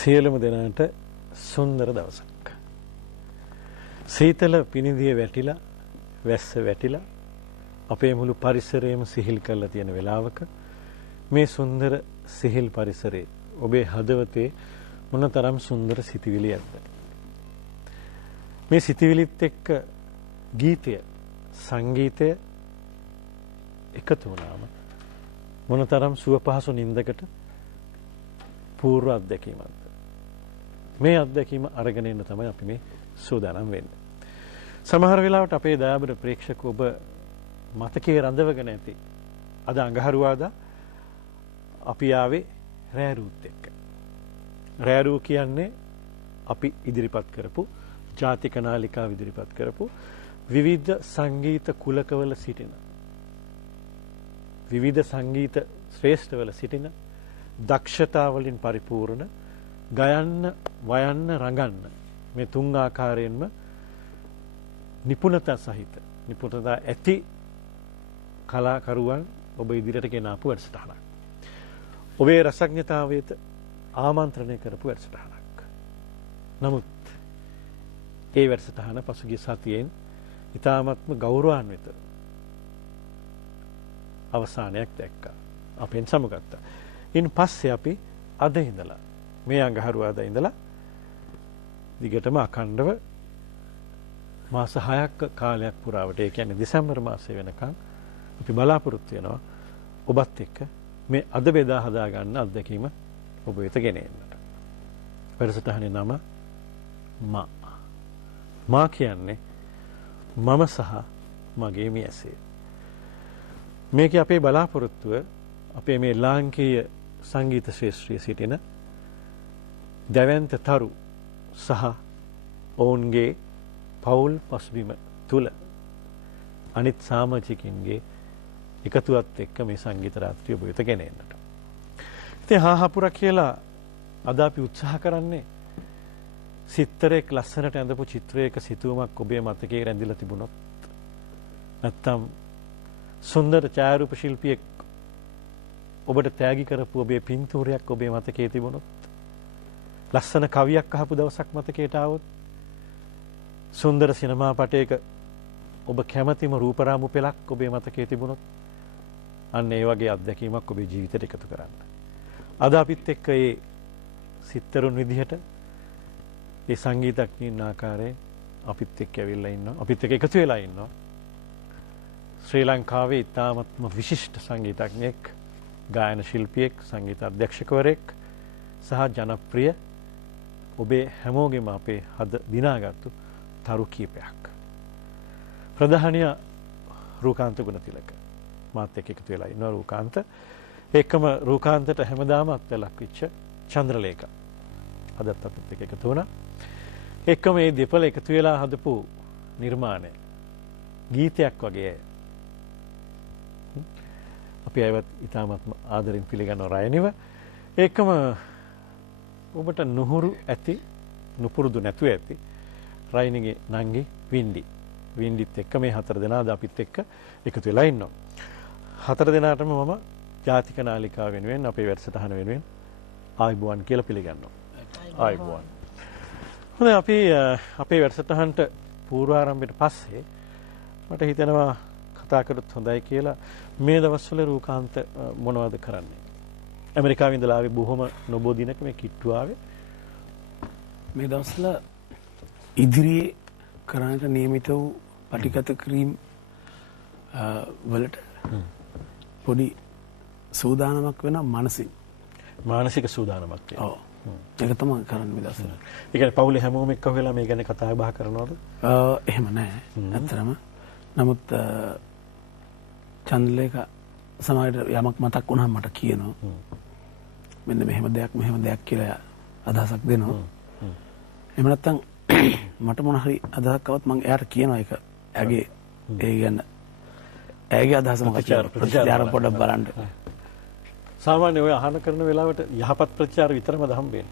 සියලුම දෙනාට සුන්දර දවසක්. සීතල පිනිදිය වැටිලා වැස්ස වැටිලා අපේ මුළු පරිසරයම සිහිල් කරලා තියෙන වෙලාවක මේ සුන්දර සිහිල් පරිසරයේ ඔබේ හදවතේ මොනතරම් සුන්දර සිතිවිලි ඇද්ද? මේ සිතිවිලිත් එක්ක ගීතය සංගීතය එකතු වුණාම මොනතරම් සුව පහසු නින්දකට පූර්ව අත්දැකීමක්ද? මේ අත්දැකීම අරගෙන ඉන්න තමයි අපි මේ සූදානම් වෙන්නේ. සමහර වෙලාවට අපේ දයාබර ප්‍රේක්ෂක ඔබ මතකයේ රඳවගෙන ඇති අද අඟහරුවාදා අපි ආවේ රෑරූත් එක්ක. රෑරූ කියන්නේ අපි ඉදිරිපත් කරපු ජාතික නාලිකාව ඉදිරිපත් කරපු විවිධ සංගීත කුලකවල සිටින විවිධ සංගීත ශ්‍රේෂ්ඨවල සිටින දක්ෂතාවලින් පරිපූර්ණ ගයන්න වයන්න රඟන්න මේ තුන් ආකාරයෙන්ම නිපුණතා සහිත නිපුණතා ඇති කලාකරුවන් ඔබ ඉදිරියට ගෙන ආපු වැඩසටහනක්. ඔබේ රසඥතාවයට ආමන්ත්‍රණය කරපු වැඩසටහනක්. නමුත් ඒ වැඩසටහන පසුගිය සතියෙන් ඉතාමත්ම ගෞරවාන්විත අවසානයක් දැක්කා. අපෙන් සමුගත්තා. ඉන් පස්සේ අපි අද ඉඳලා මේ අඟහරුවාදා ඉඳලා දිගටම අඛණ්ඩව මාස 6ක් කාලයක් පුරාවට ඒ කියන්නේ දෙසැම්බර් මාසය වෙනකන් අපි බලාපොරොත්තු වෙනවා ඔබත් එක්ක මේ අද බෙදා හදා ගන්න අත්දැකීම ඔබ වෙත ගෙන එන්නට. වැඩසටහනේ නම මා කියන්නේ මම සහ මගේ මියසේ. මේකේ අපේ බලාපොරොත්තුව අපේ මේ ලාංකීය සංගීත ශාස්ත්‍රයේ සිටින දැවැන්ත තරු සහ ඔවුන්ගේ පවුල් පසුබිම තුල අනිත් සමාජිකින්ගේ එකතුවත් එක්ක මේ සංගීත රාත්‍රිය ඔබ වෙත ගෙන එන්නට. ඉතින් හාහපුරා කියලා අද අපි උත්සාහ කරන්නේ සිත්තරෙක් ලස්සනට ඇඳපු චිත්‍රයක සිතුවමක් ඔබේ මතකයේ රැඳිලා තිබුණොත් නැත්තම් සුන්දර ඡායාරූප ශිල්පියෙක් ඔබට තෑගි කරපු ඔබේ පින්තූරයක් ඔබේ මතකයේ තිබුණොත් ලස්සන කවියක් අහපු දවසක් මතකයට ආවොත් සුන්දර සිනමා පටයක ඔබ කැමතිම රූපරාමු පෙළක් ඔබේ මතකයේ තිබුණොත් අන්න ඒ වගේ අත්දැකීමක් ඔබේ ජීවිතයට එකතු කරන්න. අද අපිත් එක්ක මේ සිත්තරුන් විදිහට මේ සංගීතඥයින් ආකාරයෙන් අපිත් එක්ක ඇවිල්ලා ඉන්නවා. අපිත් එක්ක එකතු වෙලා ඉන්නවා. ශ්‍රී ලංකාවේ ඉතාමත්ම විශිෂ්ට සංගීතඥයෙක්, ගායන ශිල්පියෙක්, සංගීත අධ්‍යක්ෂකවරයෙක් සහ ජනප්‍රිය ඔබේ හැමෝගෙම අපේ හද දිනාගත්තු තරු කීපයක්. ප්‍රධානිය රූකාන්ත ගුණතිලක මාත් එක්ක එකතු වෙලා ඉන්නවා රූකාන්ත. ඒකම රූකාන්තට හැමදාම අත්ලක් වෙච්ච චන්ද්‍රලේඛා අදත් අපිත් එක්ක එකතු වුණා. ඒකම මේ දෙපළ එකතු වෙලා හදපු නිර්මාණය ගීතයක් වගේ අපි අයවත් ඉතාමත්ම ආදරෙන් පිළිගන්න රයනිව ඒකම ඔබට නුහුරු ඇති නුපුරුදු නැතුව ඇති රයිනිගේ නංගි වින්ඩිත් එක්ක මේ 4 දෙනා අපිත් එක්ක එකතු වෙලා ඉන්නවා 4 දෙනාටම මම ජාතික නාලිකාව වෙනුවෙන් අපේ වැඩසටහන වෙනුවෙන් ආයුබෝවන් කියලා පිළිගන්නවා ආයුබෝවන් හොඳයි අපි අපේ වැඩසටහනට පූර්වාරම්භයට පස්සේ මට හිතෙනවා කතා කරොත් හොඳයි කියලා මේ දවස්වල රූකාන්ත මොනවද කරන්නේ ඇමරිකාවේ ඉඳලා ආවේ බොහොම නොබෝ දිනක මේ කිට්ටු ආවේ මේ දවස්වල ඉදිරියේ කරන්නට නියමිත වූ පටිගත කිරීම වලට පොඩි සූදානමක් වෙන මානසික සූදානමක් තියෙනවා. ඔව්. ඒක තමයි කරන්නේ මේ දවස්වල. ඒ කියන්නේ පවුලේ හැමෝම එක්ක වෙලා මේ ගැන කතා බහ කරනවද? එහෙම නැහැ. ඇත්තටම. නමුත් චන්ද්‍රලේඛ සමාජයට යමක් මතක් වුණාම මට කියනවා. මෙන්න මෙහෙම දෙයක් කියලා අදහසක් දෙනවා. එහෙම නැත්නම් මට මොන හරි අදහසක් આવත් මම එයාට කියනවා ඒක. ඇගේ ඒ කියන්නේ ඇගේ අදහස මොකක්ද? ප්‍රතිචාර පොඩ්ඩක් බලන්න. සාමාන්‍ය ඔය අහන කරන වෙලාවට යහපත් ප්‍රතිචාර විතරමද හම්බෙන්නේ?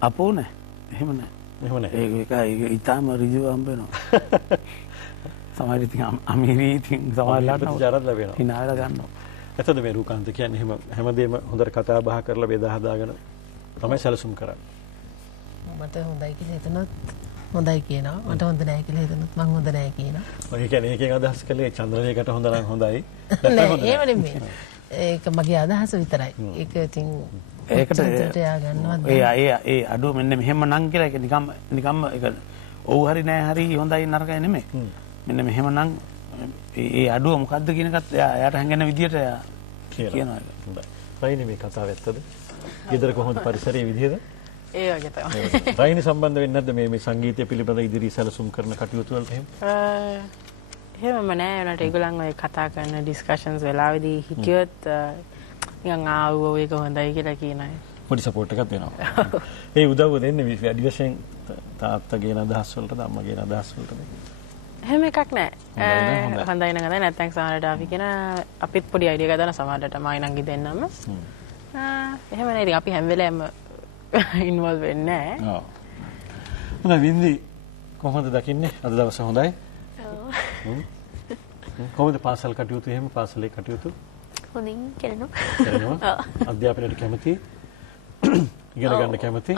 අපෝ නෑ. එහෙම නෑ. ඒක ඊටාම ඍජුව හම්බ වෙනවා. සමහර ඉතින් අමීරී ඉතින් සමහරලාට ප්‍රතිචාරත් ලැබෙනවා. හිනාවලා ගන්නවා. එතකොට මේ රූකාන්ත කියන්නේ හැමදේම හොඳට කතා බහ කරලා බෙදා හදාගෙන තමයි සැලසුම් කරන්නේ. මට හොඳයි කියලා හිතනොත් හොඳයි කියනවා. මට හොඳ නැහැ කියලා හිතනොත් මම හොඳ නැහැ කියනවා. ඔය කියන්නේ ඒකෙන් අදහස් කළේ චන්ද්‍රලේඛට හොඳ නම් හොඳයි. නෑ එහෙම නෙමෙයි. ඒක මගේ අදහස විතරයි. ඒක ඉතින් ඒකට ඒ අඩුව මෙන්න මෙහෙම නම් කියලා ඒක නිකම්ම ඒක ඔව් හරි නෑ හරි හොඳයි නරකයි නෙමෙයි. මෙන්න මෙහෙම නම් ඒ අඩුව මොකද්ද කියන එකත් එයාට හැංගෙන විදියට කියනවා ඒක. හොඳයි. රයිනි මේ කතාව ඇත්තද? ගෙදර කොහොමද පරිසරයේ විදියද? ඒ වගේ තමයි. රයිනි සම්බන්ධ වෙන්නේ නැද්ද මේ සංගීතය පිළිබඳ ඉදිරි සැලසුම් කරන කටයුතු වලට එහෙම? එහෙමම නෑ උනට ඒගොල්ලන් ඔය කතා කරන ඩිස්කෂන්ස් වෙලාවේදී හිටියොත් නිකන් ආවෝ ඒක හොඳයි කියලා කියනවා. පොඩි සපෝට් එකක් දෙනවා. ඒ උදව්ව දෙන්නේ වැඩි වශයෙන් තාත්තගේ අදහස් වලටද අම්මගේ අදහස් වලටද? එහෙම එකක් නෑ. හොඳයි නම් හොඳයි නැත්නම් සමහරට අපි කියන අපිත් පොඩි අයිඩියා එකක් දාන සමහරට මයි නංගි දෙන්නම. එහෙම නෑ ඉතින් අපි හැම වෙලේම ඉන්වෝල්ව් වෙන්නේ නෑ. ඔව්. හොඳයි වින්දි කොහොමද දකින්නේ අද දවසේ හොඳයි? කොහොමද පාසල් කටයුතු එහෙම පාසලේ කටයුතු හොඳින් කරනවා අධ්‍යාපනයට කැමති ඉගෙන ගන්න කැමති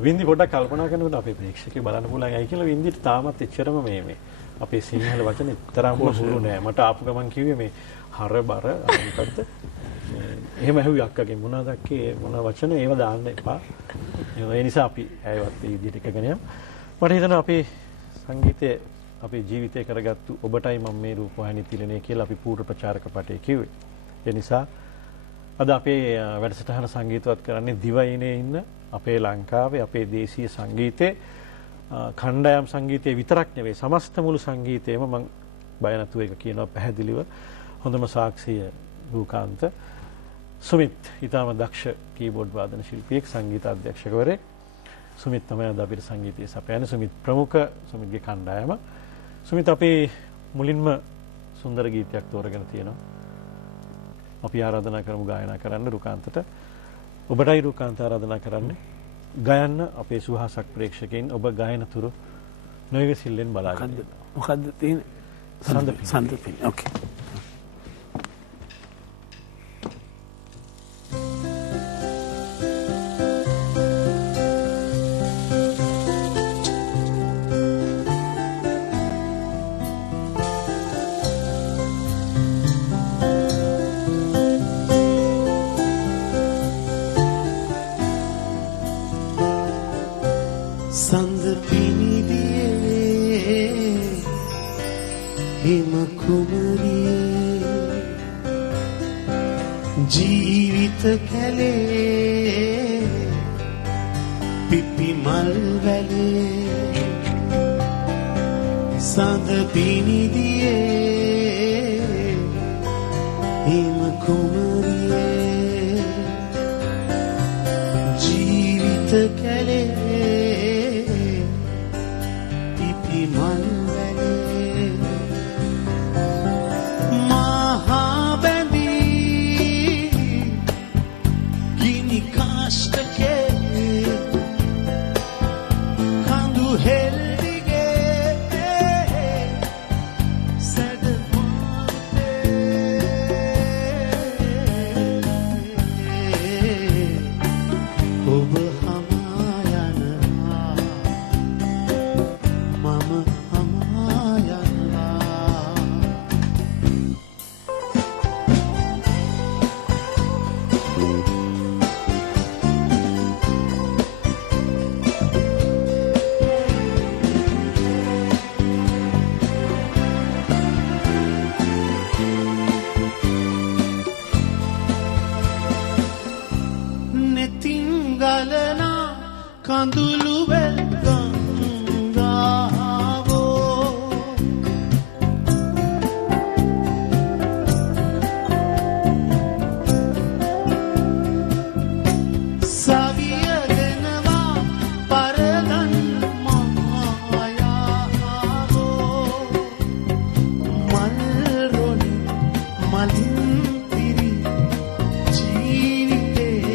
වින්දි පොඩ්ඩක් කල්පනා කරනකොට අපේ ප්‍රේක්ෂකයෝ බලන්න පුළුවන් ඇයි කියලා වින්දිට තාමත් එච්චරම මේ අපේ සිංහල වචන තරම් හුරු නෑ මට ආපු ගමන් කිව්වේ මේ හරබර මොකද්ද එහෙම ඇහුවේ අක්කගෙන් මොනවද අක්කේ මොන වචන ඒව දාන්න එපා ඒ නිසා අපි ඇයවත් මේ විදිහට එකගෙන යමු මට හිතෙනවා අපේ සංගීතයේ අපේ ජීවිතය කරගත්තු ඔබටයි මම මේ රූපවාහිනී තිලනේ කියලා අපි පූර්ව ප්‍රචාරක පටේ කිව්වේ. ඒ නිසා අද අපේ වැඩසටහන සංගීතවත් කරන්නේ දිවයිනේ ඉන්න අපේ ලංකාවේ අපේ දේශීය සංගීතයේ කණ්ඩායම් සංගීතයේ විතරක් නෙවෙයි සමස්ත මුළු සංගීතයම මම බය නැතුව ඒක කියනවා පැහැදිලිව හොඳම සාක්ෂිය රූකාන්ත සුමිත් ඊටම දක්ෂ කීබෝඩ් වාදන ශිල්පියෙක් සංගීත අධ්‍යක්ෂකවරයෙක් සුමිත් තමයි අද අපිට සංගීතයේ සපයන්නේ සුමිත් ප්‍රමුඛ සුමිත්ගේ කණ්ඩායම සුමිත් අපේ මුලින්ම සුන්දර ගීතයක් තෝරගෙන තියෙනවා අපි ආරාධනා කරමු ගායනා කරන්න රුකාන්තට ඔබටයි රුකාන්ත ආරාධනා කරන්නේ ගයන්න අපේ සුහසක් ප්‍රේක්ෂකයන් ඔබ ගායන තුරු නොයවසිල්ලෙන් බලාගෙන මොකද්ද තියෙන්නේ සඳපින් ඕකේ ජීවිත කැලේ පිපි මල් වැලේ සඳ පිනිදියේ හිම කුමරියේ ජීවිත කැලේ හෙල්දිගේ සැඩ ඔබ හමා යනවා මම හමා යනවා නෙතින් ගලනා කඳුළු වැල් ගංගාවෝ සවිය දෙනවා පරගන් මායාවෝ මල් රොන් මලින් පිරි ජීවිතේ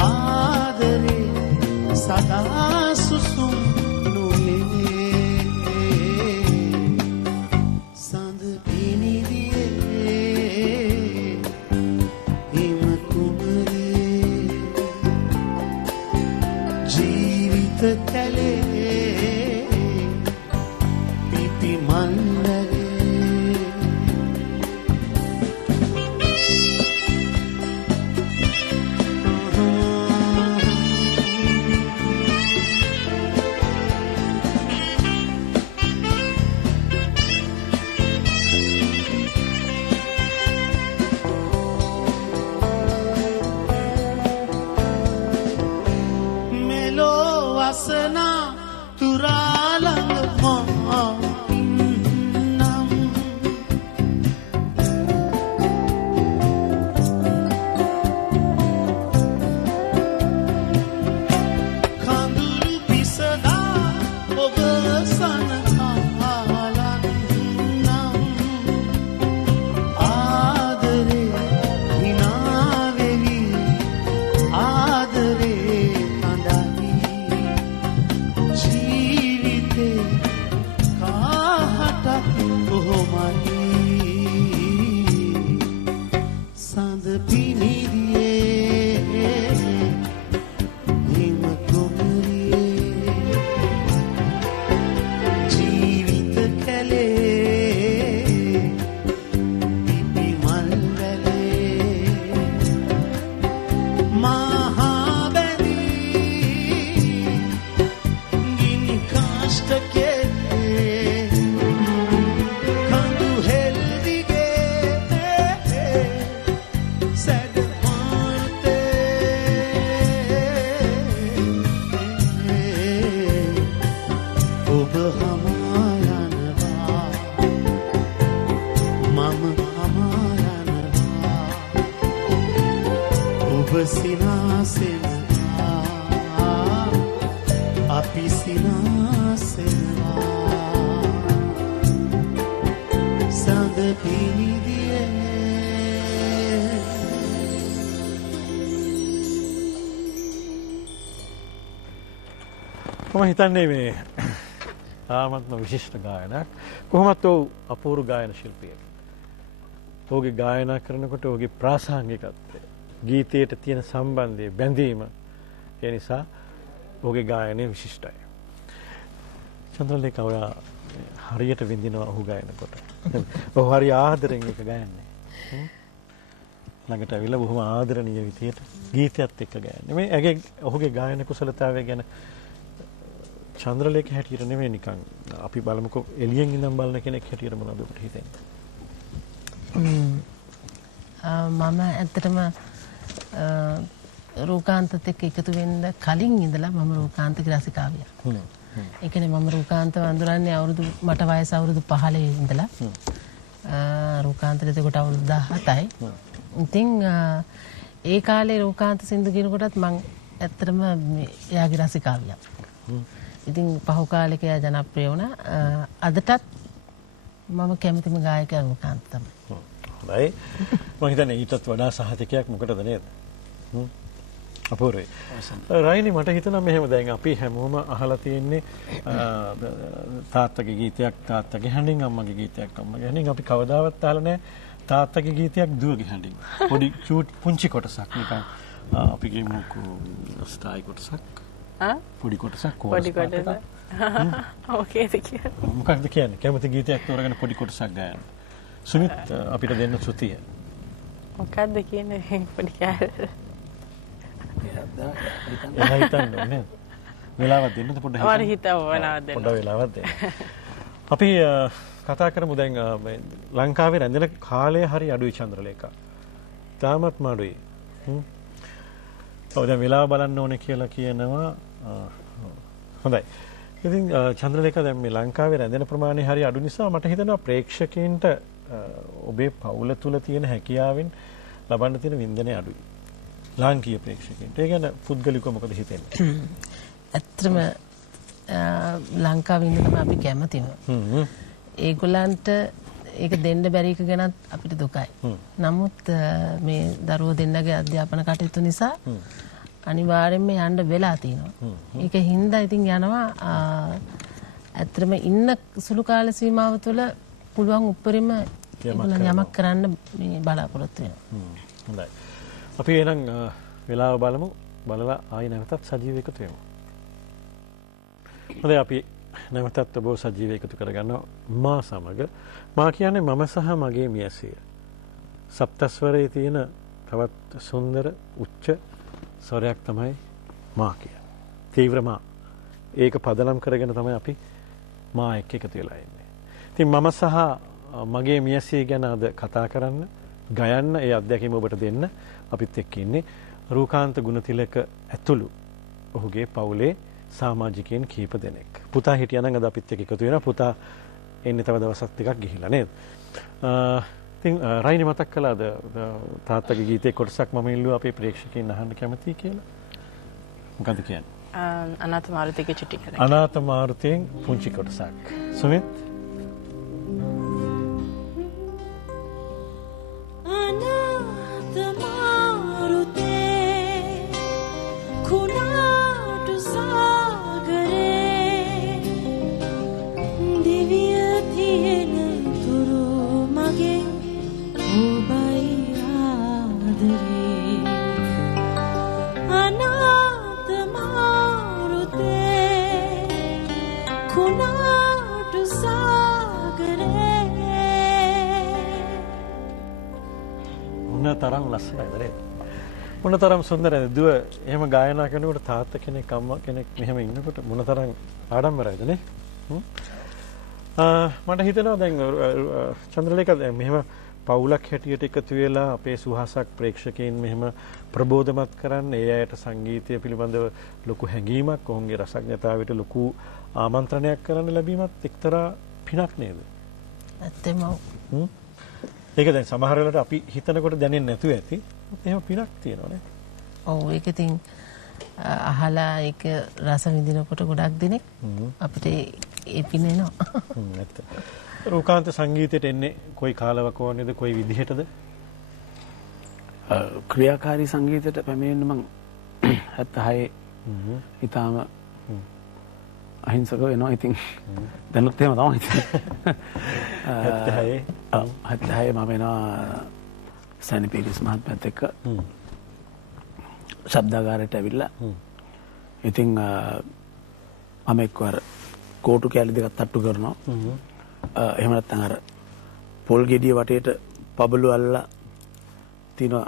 ආදරේ සදා සුසුම් නුලේ සඳ පිනිදියේ හිම කුමරියේ ජීවිත කැලේ පිපි මල්ලරේ මෙලෝ වසනා තුරාලඟ මා ඉන්නම් කඳුළු පිසදා ඔබ සනකාලන්නම් ආදරේ හිනාවෙවි ආදරේ කඳයි ජීවිතේ කාහටත් කොහොමයි සඳ පිනිදියේ හිම කුමරියේ ජීවිත කැලේ පිපි මල් වැලේ මහා බැඳී ගිනි කාෂ්ඨකේ කඳු හෙල්දිගේ සැඩ මාතේ ඔබ හමා යනවා මම හමා යනවා ඔබ සිනාසෙනවා අපි සිනාසෙනවා සඳ පිනිදියේ මම හිතන්නේ මේ තාමත්ම විශිෂ්ට ගායනයක්. කොහොමත් ඔහු අපූර්ව ගායන ශිල්පියෙක්. ඔහුගේ ගායනා කරනකොට ඔහුගේ ප්‍රාසංගිකත්වය, ගීතයට තියෙන සම්බන්ධය, බැඳීම ඒ නිසා ඔහුගේ ගායනය විශිෂ්ටයි. චන්ද්‍රලේඛා ඔයා හරියට විඳිනවා ඔහු ගායනකොට. ඔහු හරි ආදරෙන් එක ගයන්නේ. ළඟට ඇවිල්ලා බොහොම ආදරණීය විදියට ගීතයත් එක්ක ගයන්නේ. මේ ඔහුගේ ගායන කුසලතාවය ගැන චන්ද්‍රලේඛ හැටියට නෙමෙයි නිකන් අපි බලමුකෝ එළියෙන් ඉඳන් බලන කෙනෙක් හැටියට මොනවද ඔබට හිතෙන්නේ? මම ඇත්තටම රූකාන්තත් එක්ක එකතු වෙන්න කලින් ඉඳලා මම රූකාන්තක රසිකාවියක්. ඒ කියන්නේ මම රූකාන්ත වඳුරන්නේ මට වයස අවුරුදු 15 ඉඳලා. රූකාන්තෙට එතකොට අවුරුදු 17යි. ඉතින් ඒ කාලේ රූකාන්ත සින්දු කියනකොටත් මම ඇත්තටම එයාගේ රසිකාවියක්. ඉතින් පහු කාලෙක එයා ජනප්‍රිය වුණා. අදටත් මම කැමතිම ගායකයා රූකාන්ත තමයි. හොඳයි. මම හිතන්නේ ඊටත් වඩා සහතිකයක් මොකටද නේද? අපූර්වයි. රයිනි මට හිතෙනවා මෙහෙම දැන් අපි හැමෝම අහලා තියෙන්නේ තාත්තගේ ගීතයක් තාත්තගේ හඬින් අම්මගේ ගීතයක් අම්මගේ හඬින් අපි කවදාවත් අහලා නැහැ තාත්තගේ ගීතයක් දුවගේ හඬින්. පොඩි පුංචි කොටසක් නිකන් අපි ගිමුකෝ ස්ටායි කොටසක්. පොඩි කොටසක් පොඩි කොටසක්. ඕකේද කියන්නේ? මොකක්ද කියන්නේ? කැමති ගීතයක් තෝරගෙන පොඩි කොටසක් ගායන. සුමිත් අපිට දෙන්න ශ්‍රුතිය. මොකක්ද කියන්නේ පොඩි කෑල්ල? එයා හිතන්න ඕනේ. වෙලාවක් දෙන්නද පොඩ්ඩක්? මම හිතව වෙලාවක් දෙන්න. පොඩ්ඩක් වෙලාවක් දෙන්න. අපි කතා කරමු දැන් ලංකාවේ රැඳෙන කාලය හරි අඩුයි චන්ද්‍රලේඛා. තාමත් මාඩුයි. ඔව් දැන් වෙලාව බලන්න ඕනේ කියලා කියනවා. හොඳයි. ඉතින් චන්ද්‍රලේඛා දැන් මේ ලංකාවේ රැඳෙන ප්‍රමාණය හරි අඩු නිසා මට හිතෙනවා ප්‍රේක්ෂකයන්ට ඔබේ පවුල තුල තියෙන හැකියාවෙන් ලබන්න තියෙන වින්දනය අඩුයි. ලාංකීය ප්‍රේක්ෂකයන්ට. ඒ කියන්නේ පුද්ගලිකව මොකද හිතෙන්නේ? ඇත්තම ලංකාවේ ඉන්න තමයි අපි කැමතිම. ඒගොල්ලන්ට ඒක දෙන්න බැරි එක ගැනත් අපිට දුකයි. නමුත් මේ දරුවෝ දෙන්නගේ අධ්‍යාපන කටයුතු නිසා අනිවාර්යෙන්ම යන්න වෙලා තියෙනවා. ඒක හින්දා ඉතින් යනවා ඇත්තටම ඉන්න සුළු කාල සීමාව තුළ පුළුවන් උපරිම යමක් කරන්න මේ බලාපොරොත්තු වෙනවා. හොඳයි. අපි එහෙනම් වෙලාව බලමු. බලලා ආයි නැවතත් සජීව එකතු වෙමු. හොඳයි අපි නැවතත් ඔබ සජීව එකතු කරගන්නවා මා සමග. මා කියන්නේ මම සහ මගේ මියසිය. සප්තස්වරයේ තියෙන තවත් සුන්දර උච්ච ස්වරයක් තමයි මා කියන්නේ. තීව්‍ර මා. ඒක පදනම් කරගෙන තමයි අපි මා එක්ක එකතු වෙලා ඉන්නේ. ඉතින් මම සහ මගේ මියසිය ගැන අද කතා කරන්න, ගයන්න, ඒ අත්දැකීම ඔබට දෙන්න අපිත් එක්ක ඉන්නේ රූකාන්ත ගුණතිලක ඇතුළු ඔහුගේ පවුලේ සමාජිකයන් කීප දෙනෙක්. පුතා හිටියා නම් අද අපිත් එක්ක එකතු වෙනවා. පුතා එන්නේ තව දවසක් ටිකක් ගිහිලා නේද? ඉතින් රයිනි මතක් කළාද තාත්තගේ ගීතේ කොටසක් මම ඉල්ලුවා අපේ ප්‍රේක්ෂකයන් අහන්න කැමතියි කියලා. මොකද කියන්නේ? අනාථ මාරුතිගේ චුටි කරා. අනාථ මාරුතියෙන් පුංචි කොටසක්. සුමිත් තරම් ලස්සනයිද නේද? මොන තරම් සුන්දරද දුව එහෙම ගායනා කරනකොට තාත්තා කෙනෙක් අම්මා කෙනෙක් මෙහෙම ඉන්නකොට මොන තරම් ආඩම්බරයිද නේ? මට හිතෙනවා දැන් චන්ද්‍රලේඛා දැන් මෙහෙම පවුලක් හැටියට එකතු වෙලා අපේ සුහසක් ප්‍රේක්ෂකයන් මෙහෙම ප්‍රබෝධමත් කරන්න ඒ අයට සංගීතය පිළිබඳව ලොකු හැඟීමක් ඔවුන්ගේ රසඥතාවයට ලොකු ආමන්ත්‍රණයක් කරන්න ලැබීමත් එක්තරා පිනක් නේද? ඇත්තම ඒක දැන් සමහර වෙලාවට අපි හිතනකොට දැනෙන්නේ නැතුව ඇති. එහෙම පිනක් තියෙනවා නේ. ඔව් ඒක ඉතින් අහලා ඒක රස විඳිනකොට ගොඩක් දෙනෙක් අපිට ඒ පින එනවා. ඇත්ත. රූකාන්ත සංගීතයට එන්නේ කොයි කාලවකෝනේද කොයි විදිහටද? ක්‍රියාකාරී සංගීතයට පැමිණෙන්න මම 76 ඊටාම අහිංසක වෙනවා. ඉතින් දැනුත් එහෙම තමයි ඉතින් 76 මම එනවා සැනි පීරිස් මහත්මයාත් එක්ක ශබ්දාගාරයට ඇවිල්ලා ඉතින් මම එක්වර කෝටු කැලි දෙකක් තට්ටු කරනවා. එහෙම නැත්නම් අර පොල් ගෙඩිය වටේට පබළු අල්ලලා තිනවා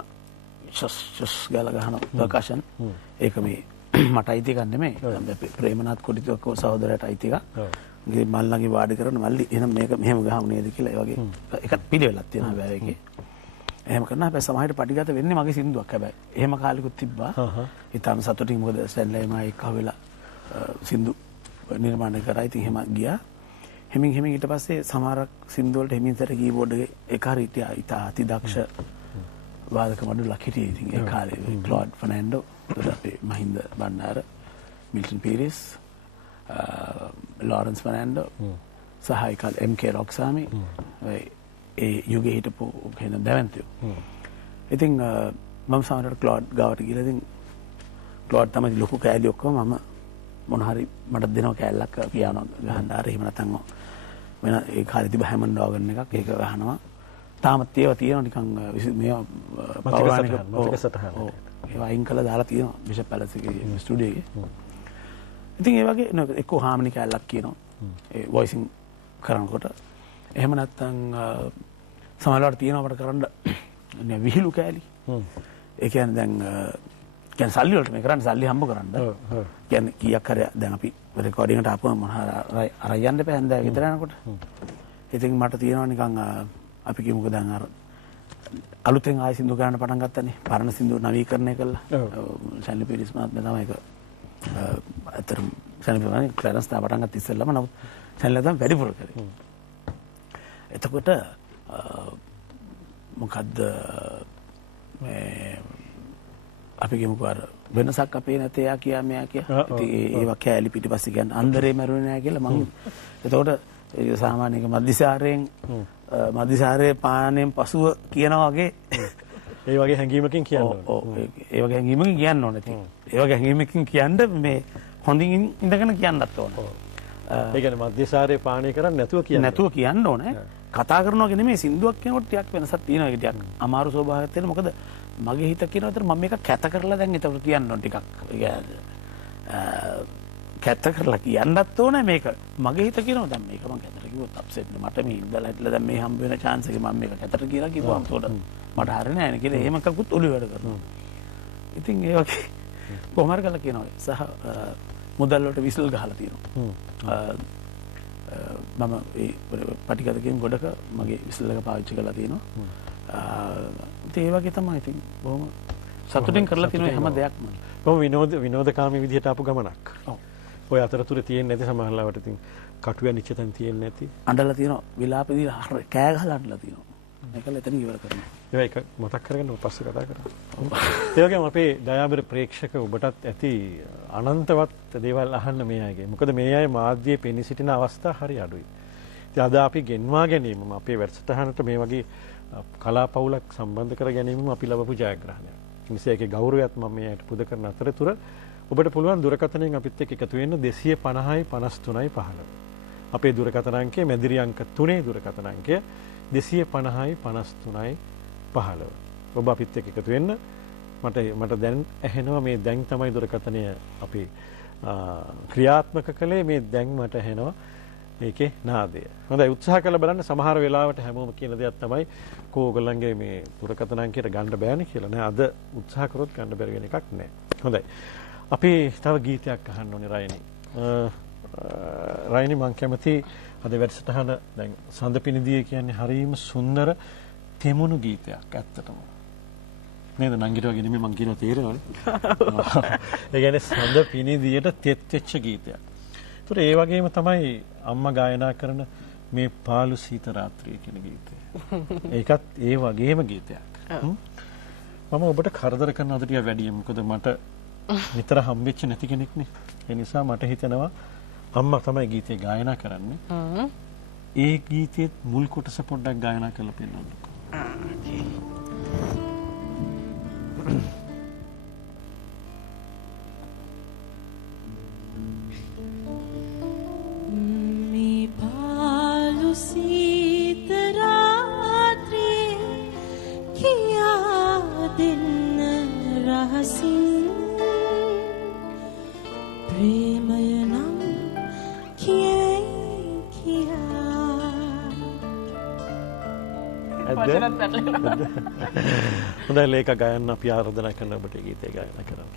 ෂස් ගාලා ගහන ප්‍රකාශන. ඒක මේ මට අයිති එකක් නෙමෙයි. ප්‍රේමනාත් කොටිතුක සහෝදරයාට අයිති එකක්. ගේ මල්ලගේ වාඩි කරන මල්ලි එහෙනම් මේක මෙහෙම ගහමු නේද කියලා ඒ වගේ එකක් පිළිවෙලක් තියෙනවා හැබැයි ඒකේ. එහෙම කරනවා හැබැයි සමහරට පටිගත වෙන්නේ මගේ සින්දුවක් හැබැයි. එහෙම කාලෙකුත් තිබ්බා. ඊටම සතුටින් මොකද ස්ටැන්ලයි මා එක්ක වෙලා සින්දු නිර්මාණය කරා. ඉතින් එහෙම ගියා. හෙමින් ඊට පස්සේ සමහරක් සින්දු වලට හෙමින්තර කීබෝඩ් එකේ එක හරි ඉතා අති දක්ෂ වාදක මඩුල්ලක් හිටියේ. ඉතින් ඒ කාලේ ක්ලොඩ් ෆර්නැන්ඩෝ අපේ මහින්ද බණ්ඩාර මිල්ටන් පීරිස් ලොරන්ස් ෆර්නැන්ඩෝ සහ ඒකල් එම්.කේ. රොක්සාමි ඒ යුගයේ හිටපු කෙනෙක් දැවැන්තයෝ. ඉතින් මම සමහරට ක්ලොඩ් ගාවට ගිහලා ඉතින් ක්ලෝඩ් තමයි ලොකු කෑලි ඔක්කොම මම මොන හරි මට දෙනවා කෑල්ලක් පියානෝ ගහන්න ආර එහෙම නැත්නම් වෙන ඒ කාලේදී බහැමන් ඩෝගන් එකක් ඒක ගහනවා. තාමත් ඒවා තියෙනවා නිකන් මේවා පෞරාණික මතක සටහන. ඒවා අයින් කළා දාලා තියෙනවා බිෂප් පැලස් එකේ ස්ටුඩියෝ එකේ. ඉතින් ඒ වගේ එක්කෝ හාමනි කෑල්ලක් කියනවා. ඒ වොයිසින් කරනකොට එහෙම නැත්නම් සමහරවිට තියෙනවා අපිට කරන්න විහිළු කෑලි. ඒ කියන්නේ දැන් කියන්නේ සල්ලි වලට මේ කරන්නේ සල්ලි හම්බ කරන්න. කියන්නේ කීයක් හරි දැන් අපි රෙකෝඩින් එකට ආපුවම මොන හරි අරන් යන්න බෑ හන්දෑ ගෙදර යනකොට. ඉතින් මට තියෙනවා නිකන් අපි කියමුකෝ දැන් අර අලුතෙන් ආයෙ සින්දු ගන්න පටන් ගත්තනේ. පරණ සින්දු නවීකරණය කළා. ශාලිනී පීරිස් මහත්මයා තමයි ඒක අතරම ශාලිනී ක්ලැරන්ස් තා පටන් ගත්ත ඉස්සෙල්ලාම නමුත් ශාලිනී තමයි වැඩිපුර කරේ. එතකොට මොකද්ද මේ අපි කියමුකෝ අර වෙනසක් අපේ නැතේ යා කියා මෙයා කියා. ඉතින් ඒවා කෑලි පිටිපස්සේ කියන්නේ අන්දරේ මරුවේ නෑ කියලා මම. එතකොට ඒ සාමාන්‍යයෙන් මධ්‍යසාරයේ පානයෙන් පසුව කියනවා වගේ ඒ වගේ හැඟීමකින් කියන්න ඕනේ. ඔව් ඒ වගේ හැඟීමකින් කියන්න ඕනේ. ඒ වගේ හැඟීමකින් කියන්න මේ හොඳින් ඉඳගෙන කියන්නත් ඕනේ. ඒ කියන්නේ මධ්‍යසාරයේ පානය කරන්නේ නැතුව කියන්න ඕනේ. කතා කරනවා කියන්නේ මේ සින්දුවක් කියනකොට ටිකක් වෙනසක් තියෙනවා. ඒක ටිකක් අමාරු ස්වභාවයක් තියෙන. මොකද මගේ හිත කියන විතර මම මේක කැත කරලා දැන් ඒකට කියන්න ඕන ටිකක්. කැත කරලා කියන්නත් ඕනේ මේක. මගේ හිත කියනවා දැන් මේක මම කැතට කිව්වොත් අප්සෙට් නේ. මට මේ ඉඳලා හිටලා දැන් මේ හම්බ වෙන chance එක මම මේක කැතට කියලා කිව්වම උඩ මට හරිය නෑ නේ කියලා එහෙම කකුත් ඔලුව වැඩ කරනවා. ඉතින් ඒ වගේ කොහොම හරි කරලා කියනවා. සහ මුදල් වලට විසල් ගහලා තියෙනවා. මම ඒ පටිගතකෙන් ගොඩක මගේ විසල් එක පාවිච්චි කරලා තියෙනවා. ඒ වගේ තමයි ඉතින් බොහොම සතුටින් කරලා තියෙන හැම දෙයක්ම. බොහොම විනෝදකාමී විදිහට ආපු ගමනක්. ඔව්. ඔය අතරතුරේ තියෙන්නේ නැති සමහරවිට ඉතින් කටුවේ නිච්චතන් තියෙන්නේ නැති. අඬලා තියෙනවා විලාපෙදී කෑ ගහලා අඬලා තියෙනවා. මේකල එතන ඉවර කරනවා. ඒක මතක් කරගෙන පස්සේ කතා කරමු. ඒ වගේම අපේ දයාබර ප්‍රේක්ෂක ඔබටත් ඇති අනන්තවත් දේවල් අහන්න මේ අයගේ. මොකද මේ අය මාධ්‍යයේ පෙනී සිටින අවස්ථා හරි අඩුයි. ඉතින් අද අපි ගෙන්වා ගැනීමම අපේ වැඩසටහනට මේ වගේ කලාපවුලක් සම්බන්ධ කර ගැනීමම අපි ලබපු ජයග්‍රහණයක්. ඒ නිසා ඒකේ ගෞරවයත් මම මේ අයට පුද කරන අතරතුර ඔබට පුළුවන් දුරකථනයෙන් අපිත් එක්ක එකතු වෙන්න 250යි 53යි 15. අපේ දුරකථන අංකය මැදිරි අංක 3 දුරකථන අංකය 250යි 53යි 15. ඔබ අපිත් එක්ක එකතු වෙන්න. මට දැන් ඇහෙනවා මේ දැන් තමයි දුරකථනය අපි ක්‍රියාත්මක කළේ මේ දැන් මට ඇහෙනවා ඒකේ නාදය. හොඳයි උත්සාහ කරලා බලන්න. සමහර වෙලාවට හැමෝම කියන දෙයක් තමයි කෝගලන්ගේ මේ දුරකථන අංකයට ගන්න බෑනේ කියලා. නෑ අද උත්සාහ කරොත් ගන්න බැරි වෙන එකක් නෑ. හොඳයි. අපි තව ගීතයක් අහන්න ඕනේ රයිනි. රයිනි මං කැමති අද වැඩසටහන දැන් සඳපිනිදිය කියන්නේ හරිම සුන්දර තෙමුණු ගීතයක් ඇත්තටම. නේද නංගිට වගේ නෙමෙයි මං කියනවා තේරෙනවනේ. ඒ කියන්නේ සඳපිනිදියට තෙත් වෙච්ච ගීතයක්. ඒතර ඒ වගේම තමයි අම්මා ගායනා කරන මේ පාළු සීත රාත්‍රිය කියන ගීතය. ඒකත් ඒ වගේම ගීතයක්. මම ඔබට කරදර කරනවද ටික වැඩි. මොකද මට නිතර හම්බෙච්ච නැති කෙනෙක් නේ. ඒ නිසා මට හිතෙනවා අම්මා තමයි ගීතේ ගායනා කරන්නේ. ඒ ගීතයේ මුල් කොටස පොඩ්ඩක් ගායනා කරලා පෙන්නන්නකෝ. මේ පාළු සීත රාත්‍රියේ කියා දෙන්න රහසින් ප්‍රේමය නම් කියයි කියා. හොඳයි ලේක ගායන අපි ආරාධනා කරන ඔබට ගීතය ගායනා කරන්න.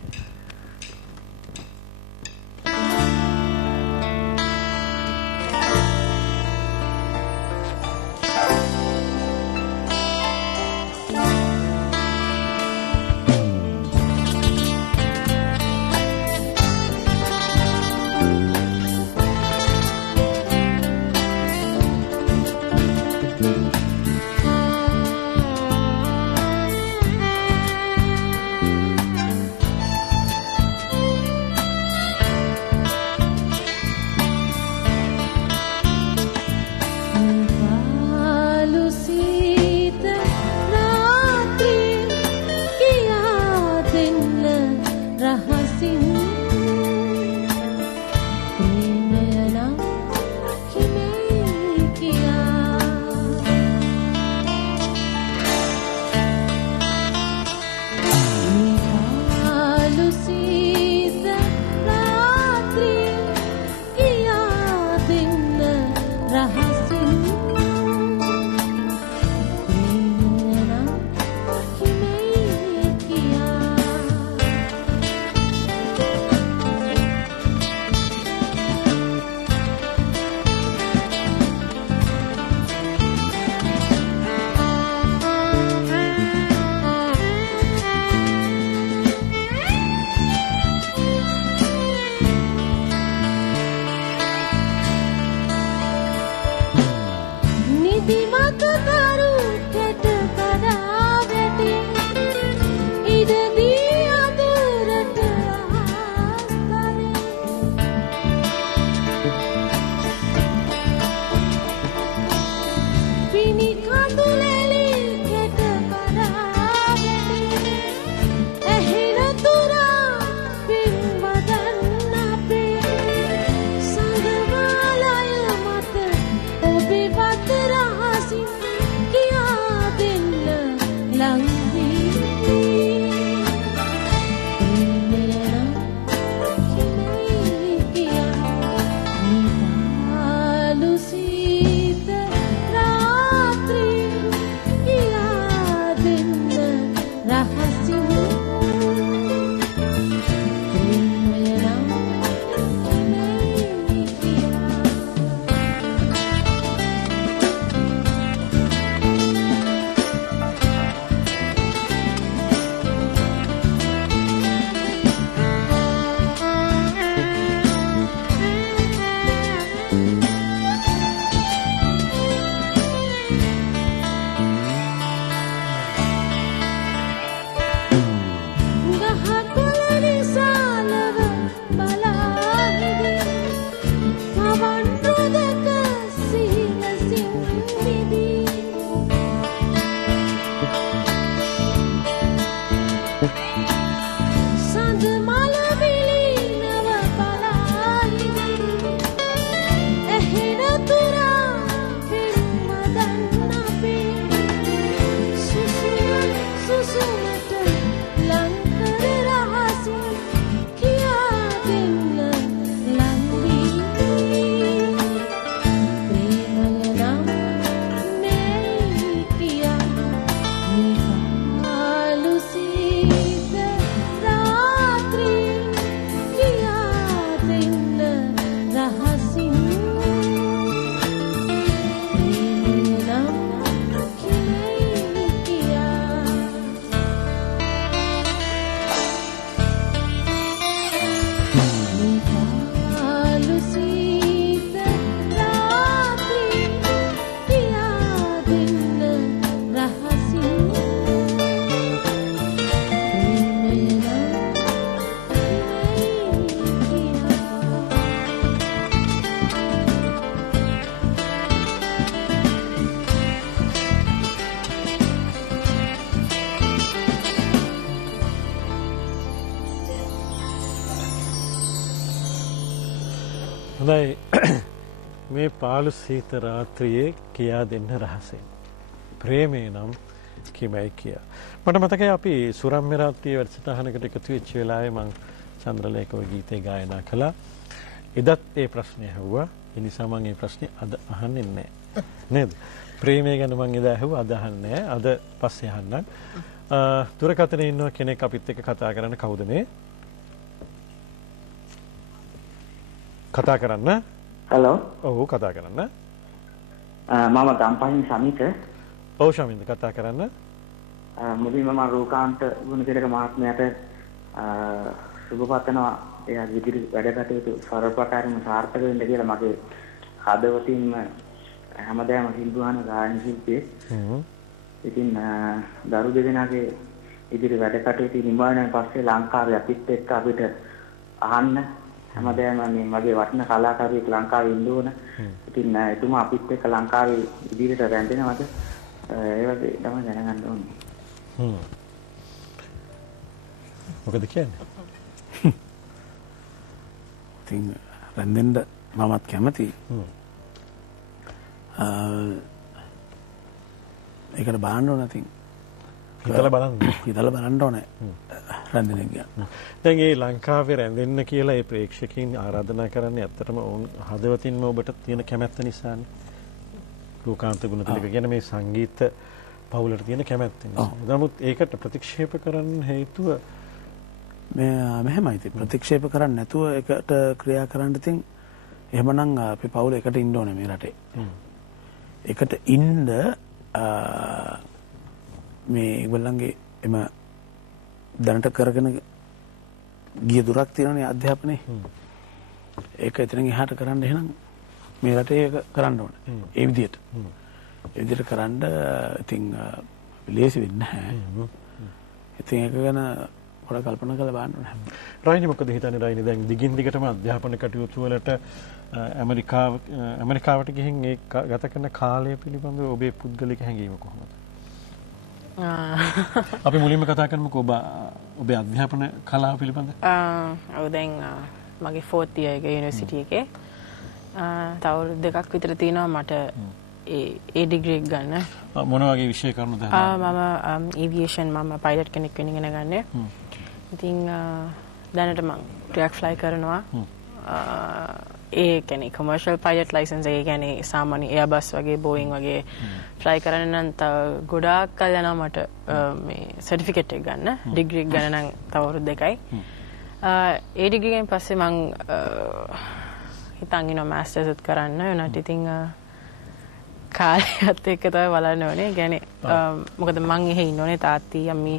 හොඳයි මේ පාළු සීත රාත්‍රියේ කියා දෙන්න රහසේ ප්‍රේමේ නම් කිමයි කියා. මට මතකයි අපි සුරම්‍ය රාත්‍රියේ වැඩසටහනකට එකතු වෙච්ච වෙලාවේ මම චන්ද්‍රලේඛව ගීතේ ගායනා කළා. එදත් ඒ ප්‍රශ්නේ ඇහුවා. ඒ නිසා මම ඒ ප්‍රශ්නේ අද අහන්නේ නැහැ. නේද? ප්‍රේමය ගැන මම එදා ඇහුවා අද අහන්නේ නැහැ. අද පස්සේ අහන්නම්. දුරකථනයේ ඉන්න කෙනෙක් අපිත් එක්ක කතා කරන්න කවුද මේ? කතා කරන්න. හලෝ. ඔව් කතා කරන්න. මම ගම්පහින් සමිත. ඔව් ශමින්ද කතා කරන්න. මුලින්ම මම රූකාන්ත ගුණතිලක මහත්මයාට සුබපතනවා. එයා ඉදිරි වැඩ කටයුතු සර්වපකාරම සාර්ථක වෙන්න කියලා මගේ හදවතින්ම හැමදාම සිල්දුවන ගායන ශිල්පියෙක්. ඉතින් දරු දෙදෙනාගේ ඉදිරි වැඩ කටයුතු නිමාණයෙන් පස්සේ ලංකාවේ අපිත් එක්ක අපිට අහන්න හැමදාම මේ මගේ වටින කලාකාරයෙක් ලංකාවේ ඉන්න ඕන. ඉතින් එතුමා අපිත් එක්ක ලංකාවේ ඉදිරියට රැඳෙනවද? ඒ වගේ තමයි දැනගන්න ඕනේ. මොකද කියන්නේ? ඉතින් රැඳෙන්න මමත් කැමතියි. ඒකට බලන්න ඕන ඉතින්. හිතලා බලන්න ඕනේ. රැඳෙන්න කියන්නේ. දැන් මේ ලංකාවේ රැඳෙන්න කියලා ඒ ප්‍රේක්ෂකයන් ආරාධනා කරන්නේ ඇත්තටම ඔවුන් හදවතින්ම ඔබට තියෙන කැමැත්ත නිසානේ. රූකාන්ත ගුණතිලක කියන්නේ මේ සංගීත පවුලට තියෙන කැමැත්ත නිසා. නමුත් ඒකට ප්‍රතික්ෂේප කරන්න හේතුව මෙහෙමයි. ප්‍රතික්ෂේප කරන්නේ නැතුව එකට ක්‍රියා කරන්න ඉතින් එහෙමනම් අපි පවුල එකට ඉන්න ඕනේ මේ රටේ. එකට ඉන්න මේ ඒගොල්ලන්ගේ එම දැනට කරගෙන ගිය දුරක් තියෙනනේ අධ්‍යාපනයේ. ඒක එතනින් එහාට කරන්න එහෙනම් මේ රටේ ඒක කරන්න ඕනේ. ඒ විදිහට. ඒ විදිහට කරන්න ඉතින් ලේසි වෙන්නේ නැහැ. ඉතින් ඒක ගැන පොඩ්ඩක් කල්පනා කරලා බලන්න ඕනේ. රයිනි මොකද හිතන්නේ රයිනි දැන් දිගින් දිගටම අධ්‍යාපන කටයුතු වලට ඇමරිකාවට ගිහින් ඒ ගත කරන කාලය පිළිබඳව ඔබේ පුද්ගලික හැඟීම කොහොමද? අපි මුලින්ම කතා කරමුකෝ ඔබේ අධ්‍යාපන කලාව පිළිබඳ. ඔව් දැන් මගේ 4th year එකේ යුනිවර්සිටි එකේ තව දෙකක් විතර තියෙනවා මට ඒ ඩිග්‍රී එක ගන්න. මොන වගේ විෂය කරුණුද? මම ඒවියේෂන් මම පයිලට් කෙනෙක් වෙන්න ඉගෙන ගන්න. ඉතින් දැනට මම ඩ්‍රැග් ෆ්ලයි කරනවා. ඒ කියන්නේ කොමර්ෂල් පයිලට් ලයිසන්ස් එක කියන්නේ සාමාන්‍ය එයාබස් වගේ බෝයින් වගේ ෆ්ලයි කරන්න නම් තව ගොඩාක් කල් යනවා මට මේ සර්ටිෆිකේට් එක ගන්න. ඩිග්‍රී එක ගන්න නම් තව අවුරුදු 2යි. ඒ ඩිග්‍රී එකෙන් පස්සේ මම හිතන් ඉනවා මාස්ටර්ස් එකත් කරන්න. උනාට ඉතින් කාලයත් එක්ක තමයි බලන්න ඕනේ. කියන්නේ මොකද මං එහෙ ඉන්න ඕනේ තාත්ති අම්මි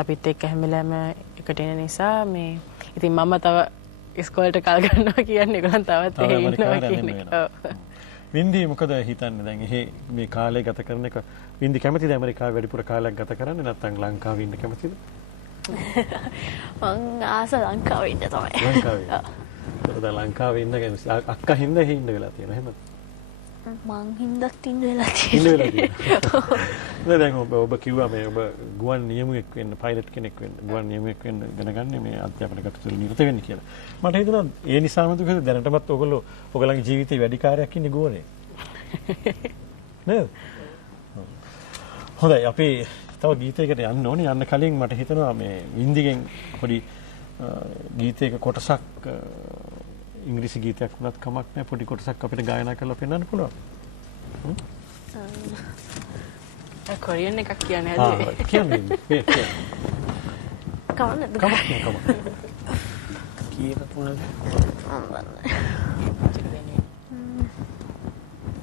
අපිත් එක්ක හැමලෑම එකට එන නිසා මේ ඉතින් මම තව ඉස්කෝලේට කල් ගන්නවා කියන්නේ ඒගොල්ලන් තවත් එහෙ ඉන්නවා කියන්නේ. වින්දි මොකද හිතන්නේ දැන් එහෙ මේ කාලය ගත කරන එක වින්දි කැමතිද ඇමරිකාවේ වැඩිපුර කාලයක් ගත කරන්නේ නැත්නම් ලංකාවේ ඉන්න කැමතිද? මං ආස ලංකාවේ ඉන්න තමයි. ලංකාවේ. ඒකද ලංකාවේ ඉන්න කියන්නේ අක්කා හින්දා එහෙ ඉන්න වෙලා තියෙනවා එහෙමද? මං හින්දාත් ඉන්න වෙලා තියෙනවා. දැන් ඔබ කිව්වා මේ ඔබ ගුවන් නියමුවෙක් වෙන්න පයිලට් කෙනෙක් වෙන්න ගුවන් නියමුවෙක් වෙන්න ඉගෙනගන්නේ මේ අධ්‍යාපන කටයුතු නිරත වෙන්න කියලා. මට හිතුණා ඒ නිසාම දුකද දැනටමත් ඔයගොල්ලෝ ඔයගලගේ ජීවිතේ වැඩි කාර්යයක් ඉන්නේ ගුවනේ. නේද? හොඳයි අපි තව ගීතයකට යන්න ඕනේ. යන්න කලින් මට හිතෙනවා මේ වින්දිගෙන් පොඩි ගීතයක කොටසක් ඉංග්‍රීසි ගීතයක් වුණත් කමක් නැහැ පොඩි කොටසක් අපිට ගායනා කරලා පෙන්වන්න පුළුවන්. කොරියන් එකක් කියන්නේ හැදුවේ. කියන්නේ මේ කවන්නද? කමක් කීයක වුණාද?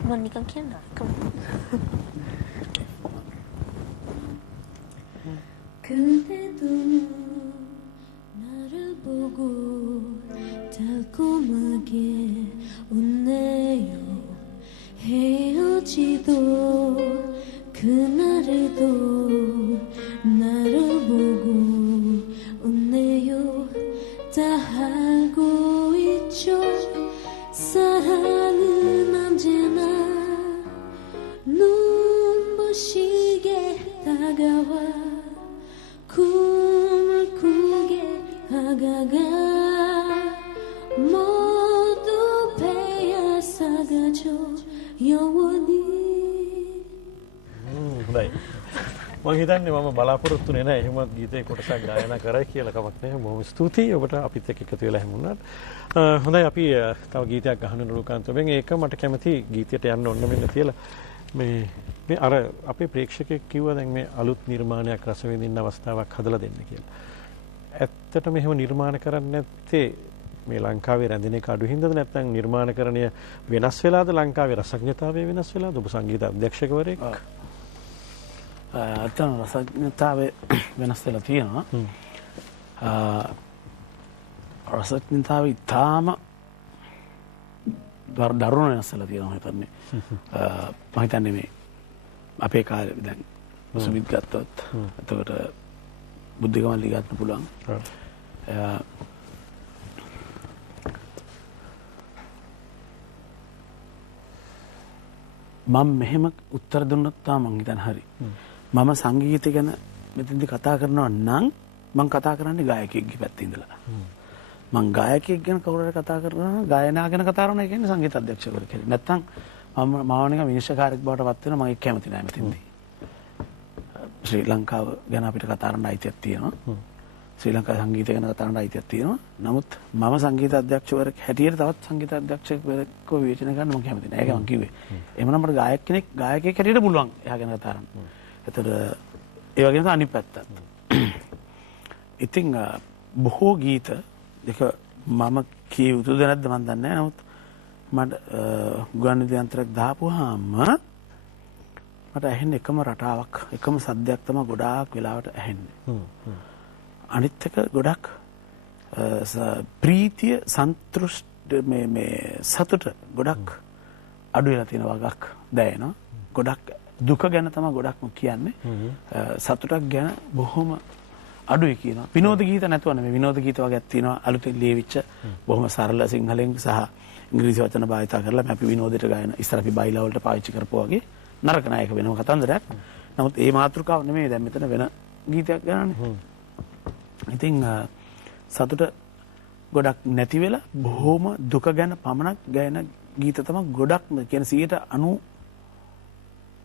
මම නිකන් කියන්න. 그대도 나를 보고 달콤하게 웃네요. 헤어지도 그날에도 나를 보고 웃네요. 다 알고 있죠. 사랑은 언제나 눈부시게 다가와 꿈을 꾸게 다가가 모두 macho yawadi හොඳයි. මම හිතන්නේ මම බලාපොරොත්තු වෙන්නේ නැහැ එහෙම ගීතේ කොටසක් ගායනා කරයි කියලා කමක් නැහැ. බොහොම ස්තුතියි ඔබට අපිත් එක්ක එකතු වෙලා හැමුණාට. හොඳයි අපි තව ගීතයක් අහන්න රූකාන්තයෙන් ඒක මට කැමති ගීතයට යන්න ඕන මෙන්න තියලා මේ අර අපේ ප්‍රේක්ෂකයෙක් කිව්වා දැන් මේ අලුත් නිර්මාණයක් රස විඳින්න අවස්ථාවක් හදලා දෙන්න කියලා. ඇත්තටම එහෙම නිර්මාණ කරන්නේ නැත්තේ මේ ලංකාවේ රැඳෙන එක අඩු හින්දාද නැත්නම් නිර්මාණකරණය වෙනස් වෙලාද ලංකාවේ රසඥතාවය වෙනස් වෙලාද ඔබ සංගීත අධ්‍යක්ෂකවරයෙක්? අතන රසඥතාවය වෙනස් වෙලා තියෙනවා. රසඥතාවය ඉතාම දරුණු වෙනස් වෙලා තියෙනවා හිතන්නේ. මම හිතන්නේ මේ අපේ කාලේ දැන් සුමිත් ගත්තොත් එතකොට බුද්ධිකමල්ලි ගන්න පුළුවන්. මම මෙහෙම උත්තර දුන්නොත් තමයි මං හිතන්නේ හරි. මම සංගීතය ගැන මෙතෙන්දි කතා කරනවා නම් මං කතා කරන්නේ ගායකයෙක්ගේ පැත්තේ ඉඳලා. මං ගායකයෙක් ගැන කවුරු හරි කතා කරනවා ගායනා ගැන කතා කරනවා කියන්නේ සංගීත අධ්‍යක්ෂකවරයෙක් කියලා. නැත්තම් මම නිකන් විනිශ්චයකාරයෙක් බවට පත් වෙනවා මම ඒක කැමති නෑ මෙතෙන්දි. ශ්‍රී ලංකාව ගැන අපිට කතා කරන්න අයිතියක් තියෙනවා. ශ්‍රී ලංකාවේ සංගීතය ගැන කතා කරන්න අයිතියක් තියෙනවා. නමුත් මම සංගීත අධ්‍යක්ෂකවරයෙක් හැටියට තවත් සංගීත අධ්‍යක්ෂකවරයෙක්ව විවේචනය කරන්න මම කැමති නෑ. ඒක මම කිව්වේ. එහෙමනම් මට ගායකයෙක් හැටියට පුළුවන් එයා ගැන කතා කරන්න. එතකොට ඒ වගේම තමයි අනිත් පැත්තත්. ඉතින් බොහෝ ගීත දෙක මම කිය යුතුද නැද්ද මම දන්නේ නැහැ. නමුත් මට ගුවන්විදුලි යන්ත්‍රයක් දාපුවාම මට ඇහෙන්නේ එකම රටාවක් එකම සද්දයක් තමයි ගොඩාක් වෙලාවට ඇහෙන්නේ. අනිත් එක ගොඩක් ප්‍රීතිය සන්තුෂ්ටි මේ සතුට ගොඩක් අඩු වෙලා තියෙන වගක් දැනෙනවා. ගොඩක් දුක ගැන තමයි ගොඩක්ම කියන්නේ. සතුටක් ගැන බොහොම අඩුයි කියනවා. විනෝද ගීත නැතුව නෙමෙයි විනෝද ගීත වගේක් තියෙනවා අලුතෙන් ලියවිච්ච බොහොම සරල සිංහලෙන් සහ ඉංග්‍රීසි වචන භාවිත කරලා අපි විනෝදයට ගායන ඉස්සර අපි බයිලා වලට පාවිච්චි කරපුවා වගේ නරක නෑ ඒක වෙනම කතන්දරයක්. නමුත් ඒ මාතෘකාව නෙමෙයි දැන් මෙතන වෙන ගීතයක් ගන්නනේ. ඉතින් සතුට ගොඩක් නැති වෙලා බොහොම දුක ගැන පමණක් ගායන ගීත තමයි ගොඩක් කියන්නේ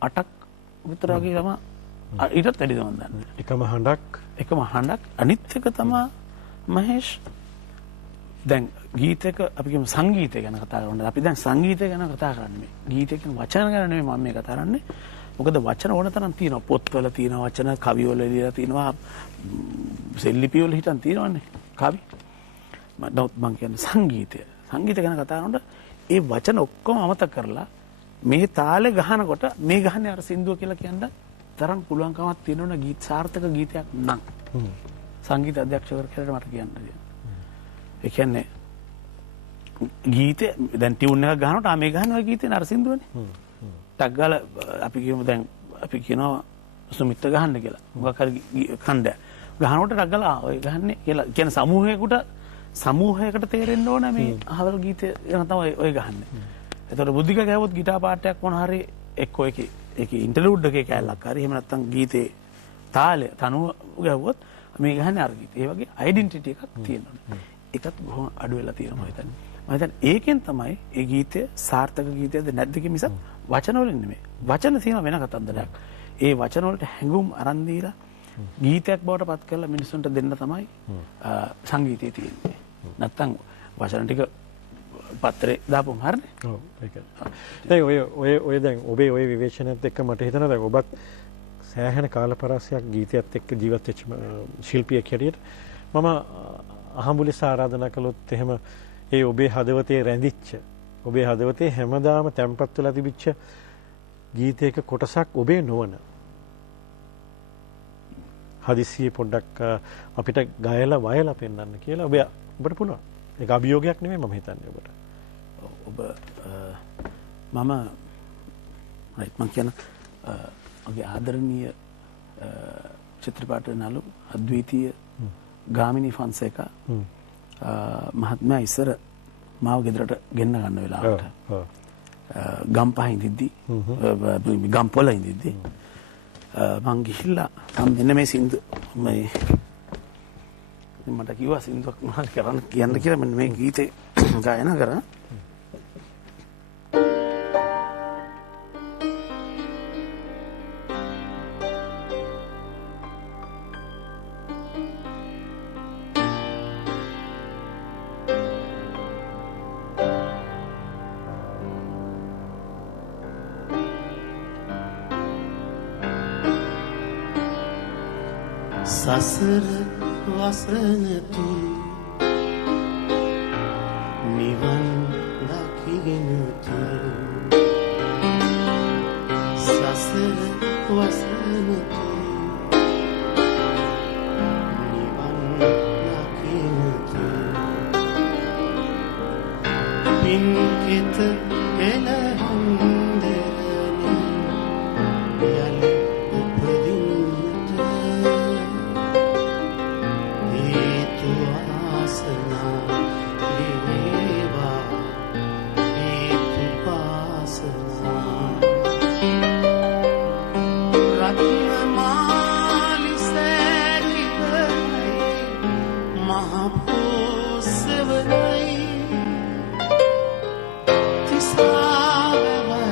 98ක් විතර වගේ තමයි ඊටත් වැඩි තමයි දන්නේ. එකම හඬක් අනිත් එක තමයි මහේෂ් දැන් ගීතයක අපි කියමු සංගීතය ගැන කතා කරනවා. අපි දැන් සංගීතය ගැන කතා කරන්නේ. ගීතය කියන වචන ගැන නෙමෙයි මම මේ කතා කරන්නේ. මොකද වචන ඕන තරම් තියෙනවා. පොත්වල තියෙනවා වචන, කවිවල ලියලා තියෙනවා, සෙල්ලිපිවල හිටන් තියෙනවානේ කවි. මම කියන්නේ සංගීතය. සංගීතය ගැන කතා කරනකොට ඒ වචන ඔක්කොම අමතක කරලා මේ තාලේ ගහනකොට මේ ගහන්නේ අර සින්දුව කියලා කියන්න තරම් පුළුවන්කමක් තියෙනවනේ ගීත සාර්ථක ගීතයක් නම්. සංගීත අධ්‍යක්ෂකවරයෙක් කියලා මට කියන්න දෙන්න. ඒ කියන්නේ ගීතේ දැන් ටියුන් එකක් ගහනකොට මේ ගහන ඔය ගීතේ නර සින්දුවනේ. ටක් ගාලා අපි කියමු දැන් අපි කියනවා සුමිත් ගහන්න කියලා. මොකක් හරි ඛණ්ඩය. ගහනකොට ටක් ගාලා ඔය ගහන්නේ කියලා කියන සමූහයකට තේරෙන්න ඕන මේ අහවල් ගීතය ගැන තමයි ඔය ගහන්නේ. එතකොට බුද්ධික ගැහුවොත් ගිටාර් පාටයක් මොන හරි එක්කෝ ඒකේ ඉන්ටර්ලූඩ් එකේ කැලලක් හරි එහෙම නැත්නම් ගීතේ තාලය තනුව ගැහුවොත් මේ ගහන්නේ අර ගීතේ. ඒ වගේ ඩෙන්ටිටි එකක් තියෙනවා. ඒකත් බොහොම අඩු වෙලා තියෙනවා මම හිතන්නේ. මම හිතන්නේ ඒකෙන් තමයි ඒ ගීතය සාර්ථක ගීතයක්ද නැද්ද කියන මිසක් වචන වලින් නෙමෙයි. වචන තියෙන වෙන කතන්දරයක්. ඒ වචන වලට හැඟුම් අරන් දීලා ගීතයක් බවට පත් කරලා මිනිස්සුන්ට දෙන්න තමයි සංගීතය තියෙන්නේ. නැත්තම් වචන ටික පත්‍රේ දාපුවම හරිනේ. ඔව් ඒකයි. දැන් ඔය දැන් ඔබේ ඔය විවේචනයත් එක්ක මට හිතෙනවා දැන් ඔබත් සෑහෙන කාලපරාසයක් ගීතයත් එක්ක ජීවත් වෙච්ච ශිල්පියෙක් හැටියට මම අහඹුලෙස ආරාධනා කළොත් එහෙම ඒ ඔබේ හදවතේ රැඳිච්ච ඔබේ හදවතේ හැමදාම තැම්පත් වෙලා තිබිච්ච ගීතයක කොටසක් ඔබේ නොවන හදිසියේ පොඩ්ඩක් අපිට ගයලා වයලා පෙන්වන්න කියලා ඔබට පුළුවන්. ඒක අභියෝගයක් නෙමෙයි මම හිතන්නේ ඔබට. ඔබ මම කියන ඔගේ ආදරණීය චිත්‍රපට නළු අද්විතීය ගාමිණී ෆොන්සේකා මහත්මයා ඉස්සර මාව ගෙදරට ගෙන්න ගන්න වෙලාවට ගම්පහ ඉඳිද්දි ගම්පොළ ඉඳිද්දි මං ගිහිල්ලා මෙන්න මේ සින්දු මට කිව්වා සින්දුවක් මොනවද කරන්න කියන්න කියලා මෙන්න මේ ගීතේ ගායනා කරා සසර වසන තුරු නිවන් දකිගෙන තුරු සසර වසන තුරු නිවන් දකිගෙන තුරු පින්කෙත එළහන්දරනේ යලි උපදින්නට හේතු ආසනා වේවා හේතු පාසනා රත්නමාලි සැකිවරයි මහ පොසවරයි තිසාවයි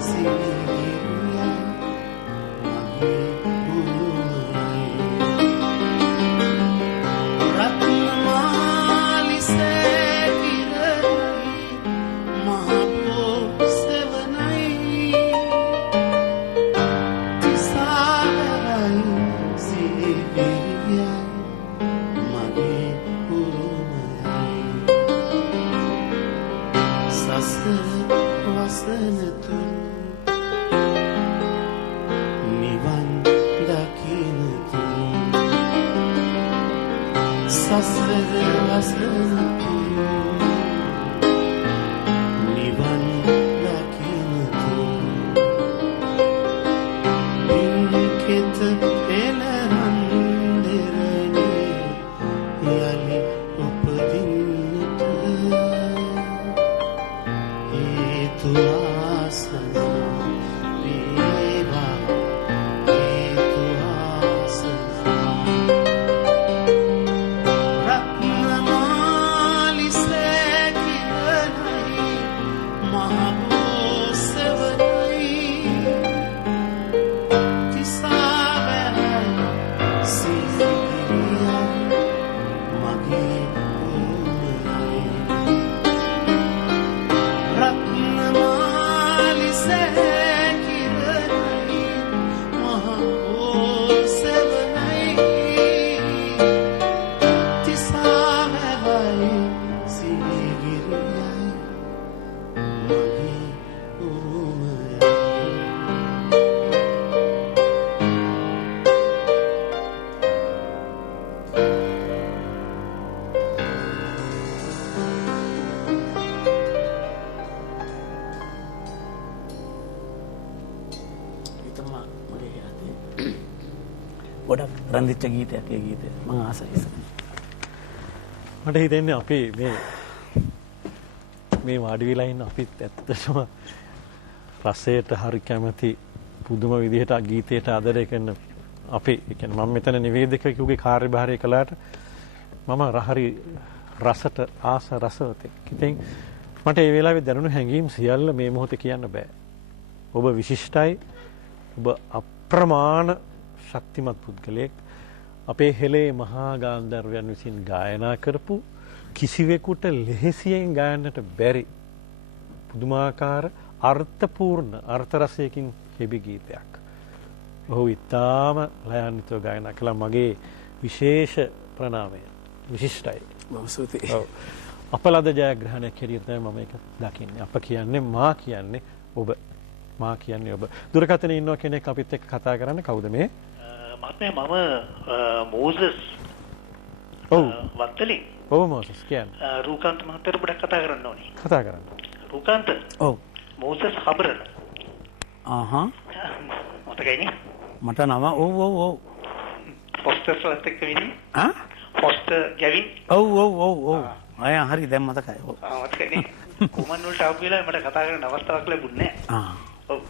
සිහිරුයයි මගේ ගුරුමයි රත්නමාලි සැකිවරයි මහ පොසවනයි තිසාවයි සිහිරුයයි මගේ ගුරුමයි සසර වසන තුරු නිවන් දකින තුරු සසර වසන තුරු නිවන් දකින තුරු පින්කෙත එළහන්දරනේ යලි උපදින්නට හේතු ආසනා වේවා හේතු ආසනා රත්නමාලි සැකිවරයි මහ පොසවරයි තිසාවයි සිහිරුයයි මගේ ගුරුමයි රත්නමාලි සැකිවරයි මහ පොසවරයි තිසාවයි සිහිරුයයි මගේ ගුරුමයි හිතමා මගේ අතේ ගොඩක් රන්දිච්ච ගීතයක් ඒ ගීතය මම ආසයි මට හිතෙන්නේ අපි මේ වාඩි වෙලා ඉන්න අපිත් ඇත්තටම රසයට හරි කැමති පුදුම විදිහට ගීතයට ආදරය කරන අපි කියන්නේ මම මෙතන නිවේදකයෙකුගේ කාර්යභාරය කළාට මම හරි රසට ආස රසවතෙක්. ඉතින් මට ඒ වෙලාවේ දැනුණු හැඟීම් සියල්ල මේ මොහොතේ කියන්න බෑ. ඔබ විශිෂ්ටයි. ඔබ අප්‍රමාණ ශක්තිමත් පුද්ගලයෙක්. අපේ හෙළේ මහා ගාන්ධර්වයන් විසින් ගායනා කරපු කිසිවෙකුට ලෙහෙසියෙන් ගායන්නට බැරි පුදුමාකාර අර්ථපූර්ණ අර්ථ රසයකින් හෙබි ගීතයක්. ඔහු ඉතාම ලයාන්විතව ගායනා කළා. මගේ විශේෂ ප්‍රණාමය. විශිෂ්ටයි. බොහොම ස්තුතියි. ඔව්. අපලද ජයග්‍රහණයක් හැටියට තමයි මම ඒක දකින්නේ. අප කියන්නේ මා කියන්නේ ඔබ. මා කියන්නේ ඔබ. දුරකථනයේ ඉන්න කෙනෙක් අපිත් එක්ක කතා කරන්න කවුද මේ? මම මෝසස් ඔව් වත්තලින් ඔව් මොසස් කියන්නේ රූකාන්ත මහත්තයාට පොඩ්ඩක් කතා කරන්න ඕනේ. කතා කරන්න. රූකාන්ත ඔව් මෝසස් හබරන මතකයිනේ මට නම ඔව් පොස්ටර්ස් වලත් එක්ක විදිහ ආ පොස්ටර් ගැවින් ඔව් අය හරි දැන් මතකයි. ඔව් මතකයිනේ කොමන් වලට ආපු වෙලාවේ මට කතා කරන්න අවස්ථාවක් ලැබුණේ නැහැ. ඔව්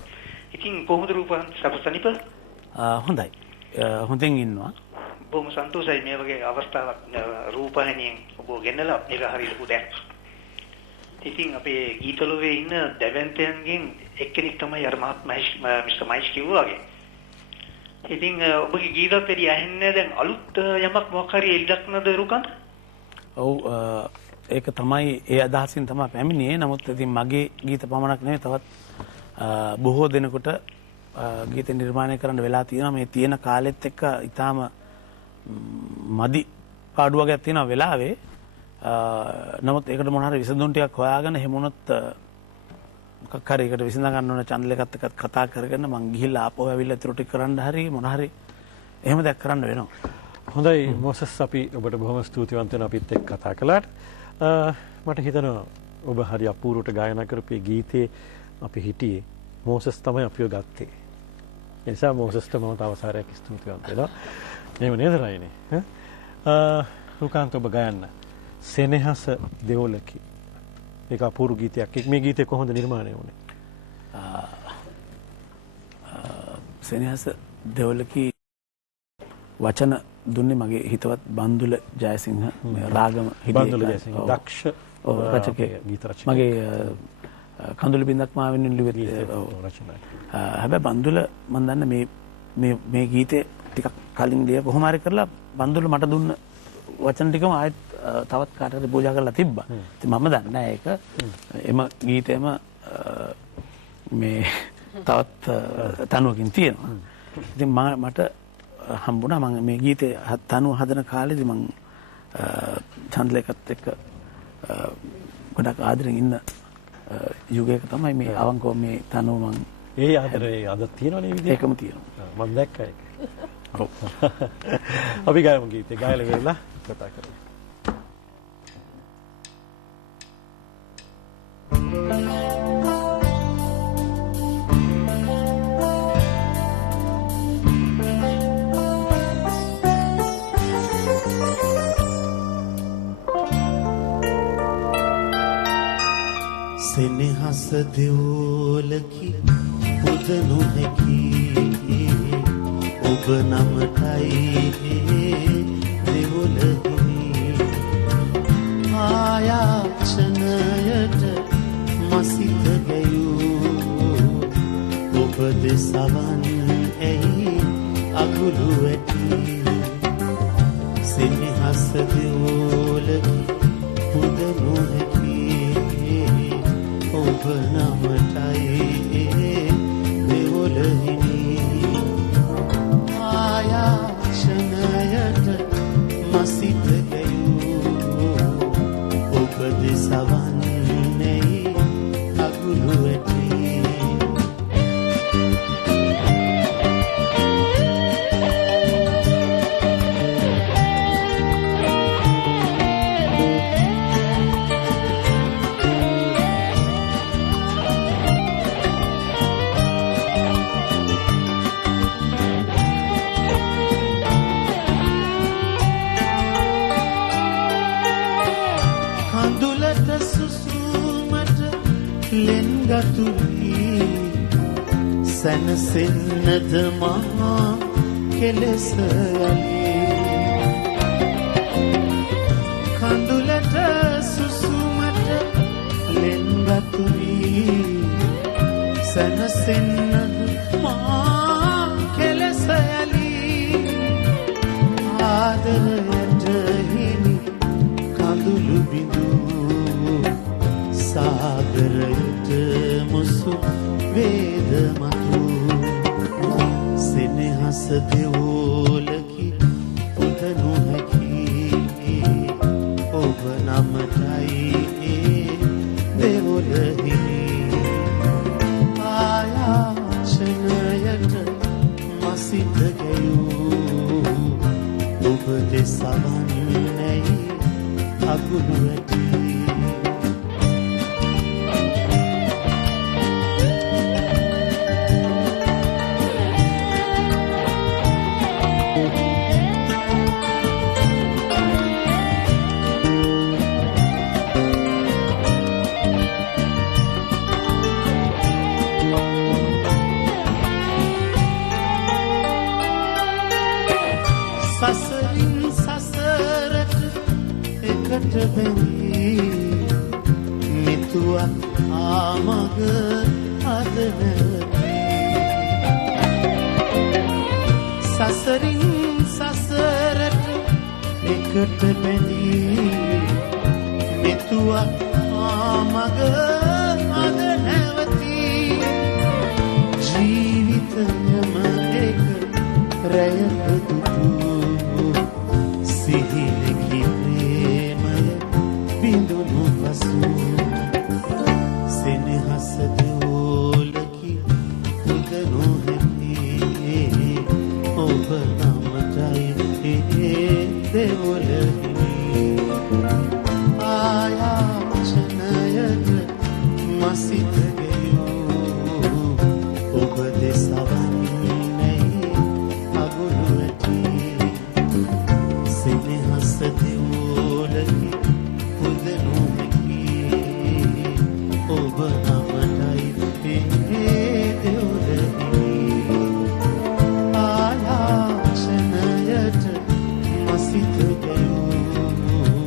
ඉතින් කොහොමද රූපන් සපසනිප? හොඳයි. හොඳින් ඉන්නවා. බොහොම සන්තෝෂයි මේ වගේ අවස්ථාවක් රූපහණියෙන් ඔබ ගෙන්නලා මේක හරියට පුදයක්. ඉතින් අපේ ගීතලුවේ ඉන්න දැවැන්තයන්ගෙන් එක්කෙනෙක් තමයි අර මිස්ටර් මයිස් කිව්වා වගේ. ඉතින් ඔබගේ ගීතත් එදී ඇහෙන්නේ දැන් අලුත් යමක් මොකක් හරි එලි දක්නද රුකන්ත? ඔව් ඒක තමයි ඒ අදහසින් තමයි පැමිණියේ. නමුත් ඉතින් මගේ ගීත පමණක් නෙවෙයි තවත් බොහෝ දෙනෙකුට ගීත නිර්මාණය කරන්න වෙලා තියෙනවා. මේ තියෙන කාලෙත් එක්ක ඊටාම මදි පාඩුව වගේ තියෙන වෙලාවේ නමුත් ඒකට මොන හරි විසඳුම් ටිකක් හොයාගෙන එහෙම වුණොත් මොකක් හරි ඒකට විසඳ ගන්න ඕන channel එකත් එක්ක කතා කරගෙන මං ගිහිල්ලා ආපහු ඇවිල්ලා ඊටු ටික කරන්න හරි මොන හරි එහෙම දෙයක් කරන්න වෙනවා. හොඳයි මොසස් අපි ඔබට බොහොම ස්තුතිවන්ත වෙනවා අපිත් එක්ක කතා කළාට. මට හිතෙනවා ඔබ හරි අපූර්වට ගායනා කරපු ගීතේ අපි හිටියේ මොසස් තමයි අපිව ගත්තේ. ඒ නිසා මොසස්ට මම තව සාරයක් ස්තුතිවන්ත වෙනවා. එහෙම නේද රයිනේ? රුකාන්ත ඔබ ගයන්න සෙනෙහස දෙවොලකි. ඒක අපූර්ව ගීතයක්. මේ ගීතය කොහොමද නිර්මාණය වුණේ? සෙනෙහස දෙවොලකි වචන දුන්නේ මගේ හිතවත් බන්දුල ජයසිංහ රාගම බන්දුල ජයසිංහ දක්ෂ රචකයෙක් ගීත රචකයෙක්. මගේ කඳුළු බින්දක් මාවෙන් ලියුවෙත් රචනයි. හැබැයි බන්දුල මම දන්නේ මේ ගීතේ ටිකක් කලින් ලිය කොහොම හරි කරලා බන්දුල මට දුන්න වචන ටිකම ආයෙත් තවත් කාටද පූජා කරලා තිබ්බා. ඉතින් මම දන්නේ නැහැ ඒක. එම ගීතෙම මේ තවත් තනුවකින් තියෙනවා. ඉතින් මට හම්බුණා මම මේ ගීතේ තනුව හදන කාලෙදි මම චන්ද්‍රලේකත් එක්ක ගොඩක් ආදරෙන් ඉන්න යුගයක තමයි මේ අවංකව මේ තනුව මම ඒ ආදරේ අද තියෙනවනේ විදිහට. ඒකම තියෙනවා. මම දැක්කා ඒක. ඔව්. අපි ගායමු ගීතේ ගායලා වෙලා කතා කරමු. සෙනෙහස දෙවොලකි පුද නොහැකි ඔබ නමටයි දෙවොලකිනි ආයාචනයට මසිත ගැයූ ඔබ දෙසවන් ඇයි අකුළු ඇති සෙනෙහස දෙවොලකි පුද නොහැකි ඔබ නමටයි දෙවොලහිනි ආයාචනයට මසිත ගැයූ ඔබ දෙසවන් නැයි අගුළු ඇති සැනසෙන්නද මහා කෙලෙස කඳුලට සුසුමට ලෙන්ගතු වී සැනසෙන්නද මහා කෙලෙස ආදරයට හිමි කඳුළු බිඳු සාගරයට මුසු වේද මතු සෙනෙහස දෙවොලකි පුද නොහැකි ඔබ නමටයි දෙවොලහිනි ආයාචනයට මසිත ගැයූ ඔබ දෙසවන් නැයි අගුළු ඇති සසරින් සසරට එකට බැඳී මිතුවක් ආමග අදනවී සසරින් සසරට එකට බැඳී මිතුවක් ආමග අදනවී ජීවිතයම එක රැයක දුටු මසිත ගෙයූ ඔබ දෙසවන්නේ අගුළු ඇටි සෙනෙහස දිවුලකි පුදනු හැකි ඔබ නමටයි දෙවුලකි ආලාක්ෂණයට මසිත ගෙයූ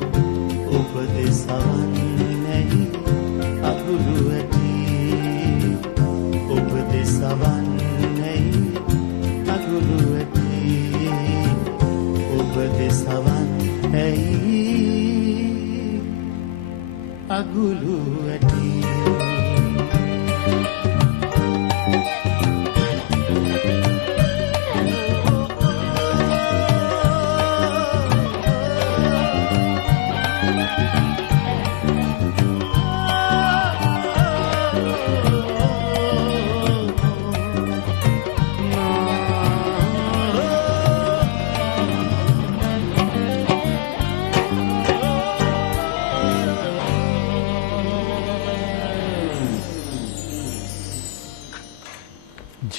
ඔබ දෙසවන්නේ අගුළු ඇටි ඔබ දෙසවන්නේ අගුළු ඇටි ඔබ දෙසවන්නේ අගුළු ඇටි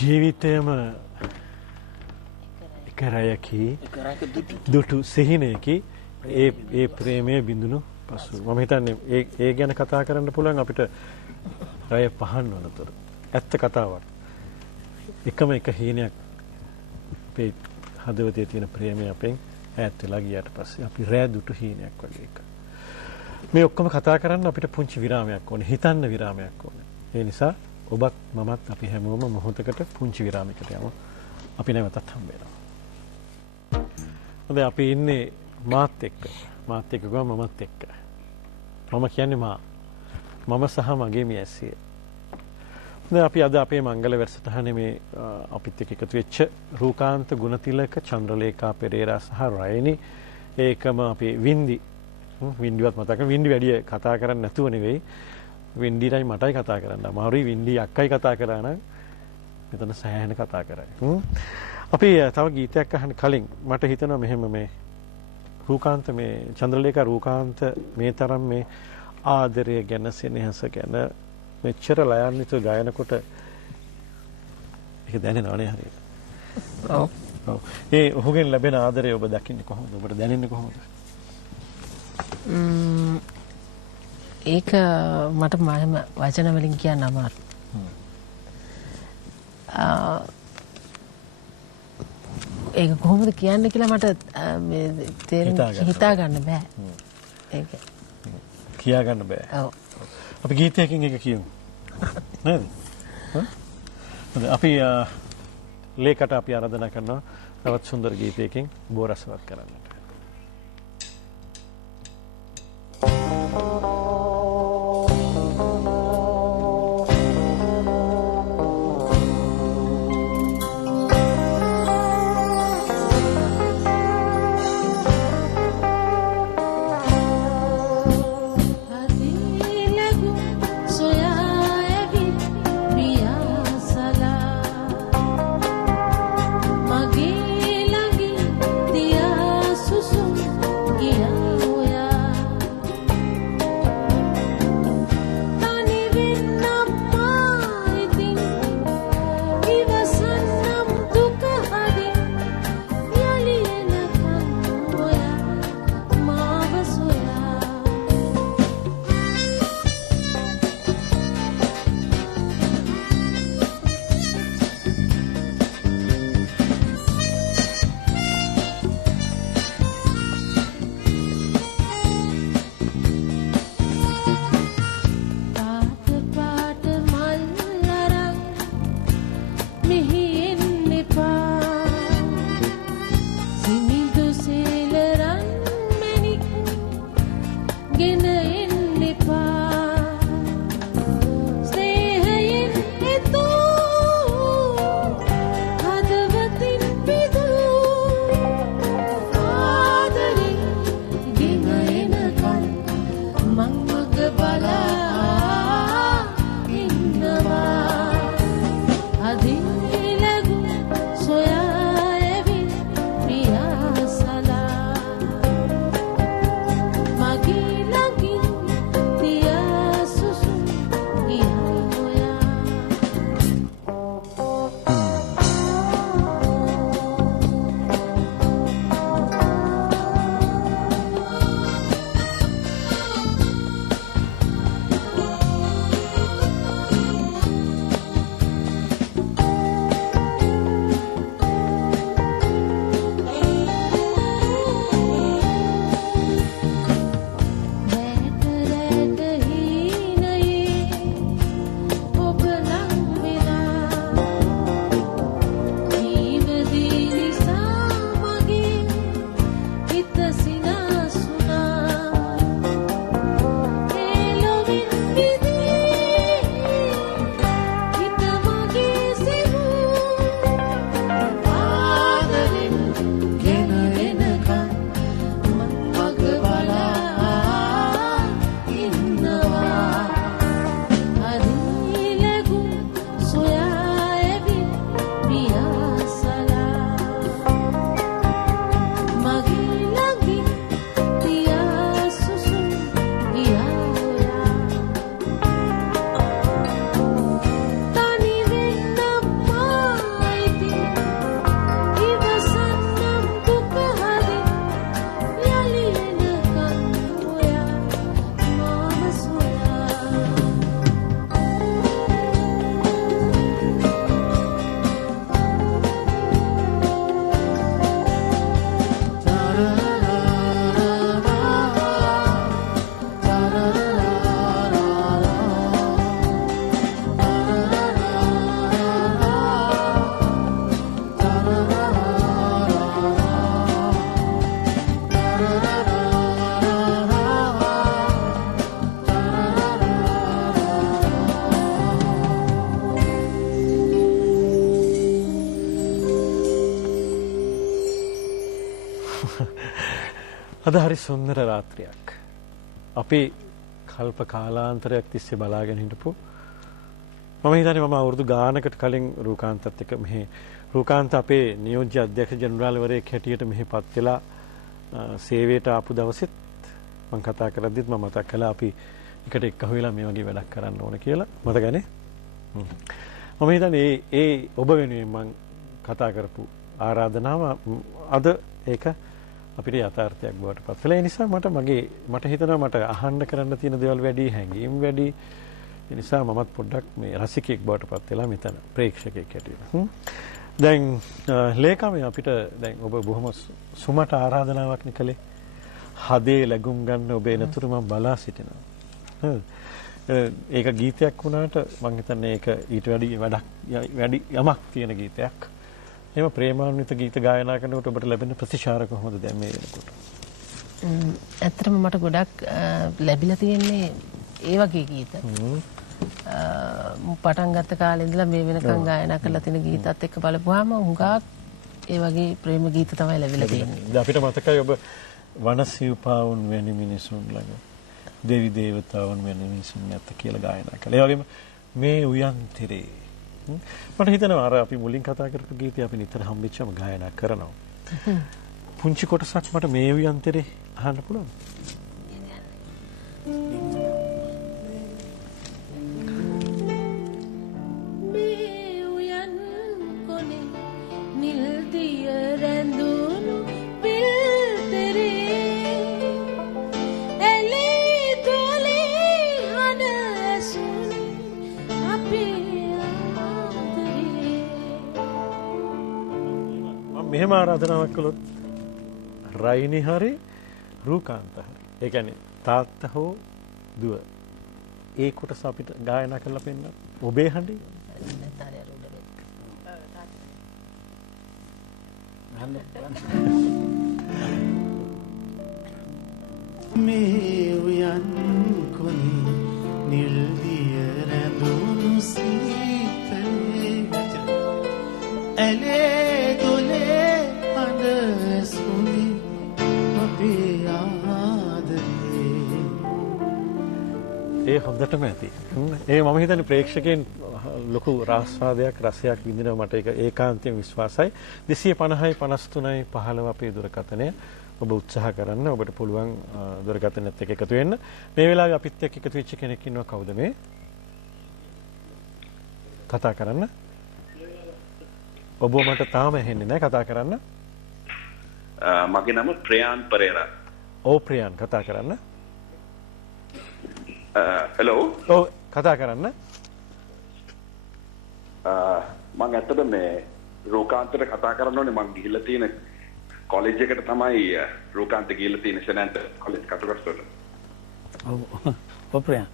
ජීවිතයම එක රැයකි දුටු සිහිනයකි ඒ ප්‍රේමය බිඳුණු පසු මම හිතන්නේ ඒ ගැන කතා කරන්න පුළුවන් අපිට රැය පහන් වනතුර ඇත්ත කතාවක් එකම එක හීනයක් අපේ හදවතේ තියෙන ප්‍රේමය අපෙන් ඈත් වෙලා ගියාට පස්සේ අපි රැය දුටු හීනයක් වගේ එක මේ ඔක්කොම කතා කරන්න අපිට පුංචි විරාමයක් ඕනේ හිතන්න විරාමයක් ඕනේ ඒ නිසා ඔබත් මමත් අපි හැමෝම මොහොතකට පුංචි විරාමයකට යමු. අපි නැවතත් හම්බ වෙනවා. හොඳයි අපි ඉන්නේ මාත් එක්ක ගම මමත් එක්ක. මම කියන්නේ මම සහ මගේ මියැසිය. හොඳයි අපි අද අපේ මංගල වැඩසටහනේ මේ අපිත් එක්ක එකතු වෙච්ච රූකාන්ත ගුණතිලක චන්ද්‍රලේඛා පෙරේරා සහ රයනි ඒකම අපි වින්දිවත් මතක වින්දි වැඩි කතා කරන්නේ නැතුව නෙවෙයි වින්ඩිටයි මටයි කතා කරන්න අමාරුයි වින්ඩි අක්කයි කතා කරා නම් මෙතන සෑහෙන කතා කරයි. අපි තව ගීතයක් අහන්න කලින් මට හිතෙනවා මෙහෙම මේ රූකාන්ත මේ චන්ද්‍රලේඛා රූකාන්ත මේ තරම් මේ ආදරය ගැන සෙනෙහස ගැන මෙච්චර ලයන්විත ගායනකොට ඒක දැනෙනවනේ හරියට. ඔව්. ඒ ඔහුගෙන් ලැබෙන ආදරය ඔබ දකින්නේ කොහොමද? ඔබට දැනෙන්නේ කොහොමද? ඒක මට මම වචන වලින් කියන්න අමාරුයි. ඒක කොහොමද කියන්න කියලා මට හිතා ගන්න බෑ. ඒක කියා ගන්න බෑ. ඔව්. අපි ගීතයකින් එක කියමු. නේද? අපි ලේකට අපි ආරාධනා කරනවා තවත් සුන්දර ගීතයකින් බෝරසවත් කරන්නට. Mage lagi dia අද හරි සුන්දර රාත්‍රියක්. අපි කල්ප කාලාන්තරයක් තිස්සේ බලාගෙන හිටපු මම හිතන්නේ මම අවුරුදු ගානකට කලින් රූකාන්තත් එක්ක මෙහි රූකාන්ත අපේ නියෝජ්‍ය අධ්‍යක්ෂ ජෙනරාල්වරයෙක් හැටියට මෙහිපත් වෙලා සේවයට ආපු දවසෙත් මම කතා කරද්දිත් මම මතක් කළා අපි එකට එක්ක වෙලා මේ වගේ වැඩක් කරන්න ඕන කියලා. මතකනේ? මම හිතන්නේ ඒ ඔබ වෙනුවෙන් මම කතා කරපු ආරාධනාව අද ඒක අපිට යථාර්ථයක් බවට පත් වෙලා. ඒ නිසා මට හිතෙනවා මට අහන්න කරන්න තියෙන දේවල් වැඩි, හැඟීම් වැඩි. ඒ නිසා මමත් පොඩ්ඩක් මේ රසිකෙක් බවට පත් වෙලා මෙතන ප්‍රේක්ෂකෙක් හැටියට. දැන් ලේකමේ අපිට දැන් ඔබ බොහොම සුමට ආරාධනාවක් කළේ. හදේ ලැබුම් ගන්න ඔබ එනතුරු මම බලා සිටිනවා. ඒක ගීතයක් වුණාට මම හිතන්නේ ඒක ඊට වැඩි යමක් තියෙන ගීතයක්. එහෙම ප්‍රේමාන්විත ගීත ගායනා කරනකොට ඔබට ලැබෙන ප්‍රතිචාර කොහොමද දැන් මේ වෙනකොට? ඇත්තටම මට ගොඩක් ලැබිලා තියෙන්නේ ඒ වගේ ගීත. පටන් ගත්ත කාලේ ඉඳලා මේ වෙනකන් ගායනා කරලා තියෙන ගීතත් එක්ක බලපුවාම හුඟක් ඒ වගේ ප්‍රේම ගීත තමයි ලැබිලා තියෙන්නේ. අපිට මතකයි ඔබ වනසිව්පාවුන් වැනි මිනිසුන් ළඟ දෙවි දේවතාවුන් වැනි මිනිසුන් නැත කියලා ගායනා කළා. ඒ වගේම මේ උයන්තිරේ මට හිතෙනවා අර අපි මුලින් කතා කරපු ගීතය අපි නිතර හම්බෙච්චම ගායනා කරනවා. පුංචි කොටසක් මට මේ උයන්තිරේ අහන්න පුළුවන්? මෙහෙම ආරාධනාවක් කළොත් රයිනි හරි රූකාන්ත හරි. ඒ කියන්නේ තාත්තා හෝ දුව ඒ කොටස අපිට ගායනා කරලා පෙන්නන්න. ඔබේ හඬින් මේ උයන් කොනි නිල්දිය රැඳුණු සීතලේ ඇලේ ඒ හොඳටම ඇති. ඒ මම හිතන්නේ ප්‍රේක්ෂකයන් ලොකු රාස්වාදයක් රසයක් විඳිනවා මට ඒක ඒකාන්තයෙන් විශ්වාසයි. 250යි 53යි 15 අපේ දුරකථනය. ඔබ උත්සාහ කරන්න. ඔබට පුළුවන් දුරකථනයත් එක්ක එකතු වෙන්න. මේ වෙලාවේ අපිත් එක්ක එකතු වෙච්ච කෙනෙක් ඉන්නවා. කවුද මේ? කතා කරන්න. ඔබ මට තාම ඇහෙන්නේ නැහැ. කතා කරන්න. මගේ නම ප්‍රියාන් පෙරේරා. ඔව් ප්‍රියාන් කතා කරන්න. හෙලෝ. ඔව් කතා කරන්න. මම ඇත්තට මේ රූකාන්තට කතා කරන්න ඕනේ. මම ගිහිල්ලා තියෙන කොලෙජ් එකට තමයි රූකාන්ත ගිහිල්ලා තියෙන සෙනන්ට කොලෙජ් කටුකස්තොට. ඔව් ඔව් ප්‍රියාන්.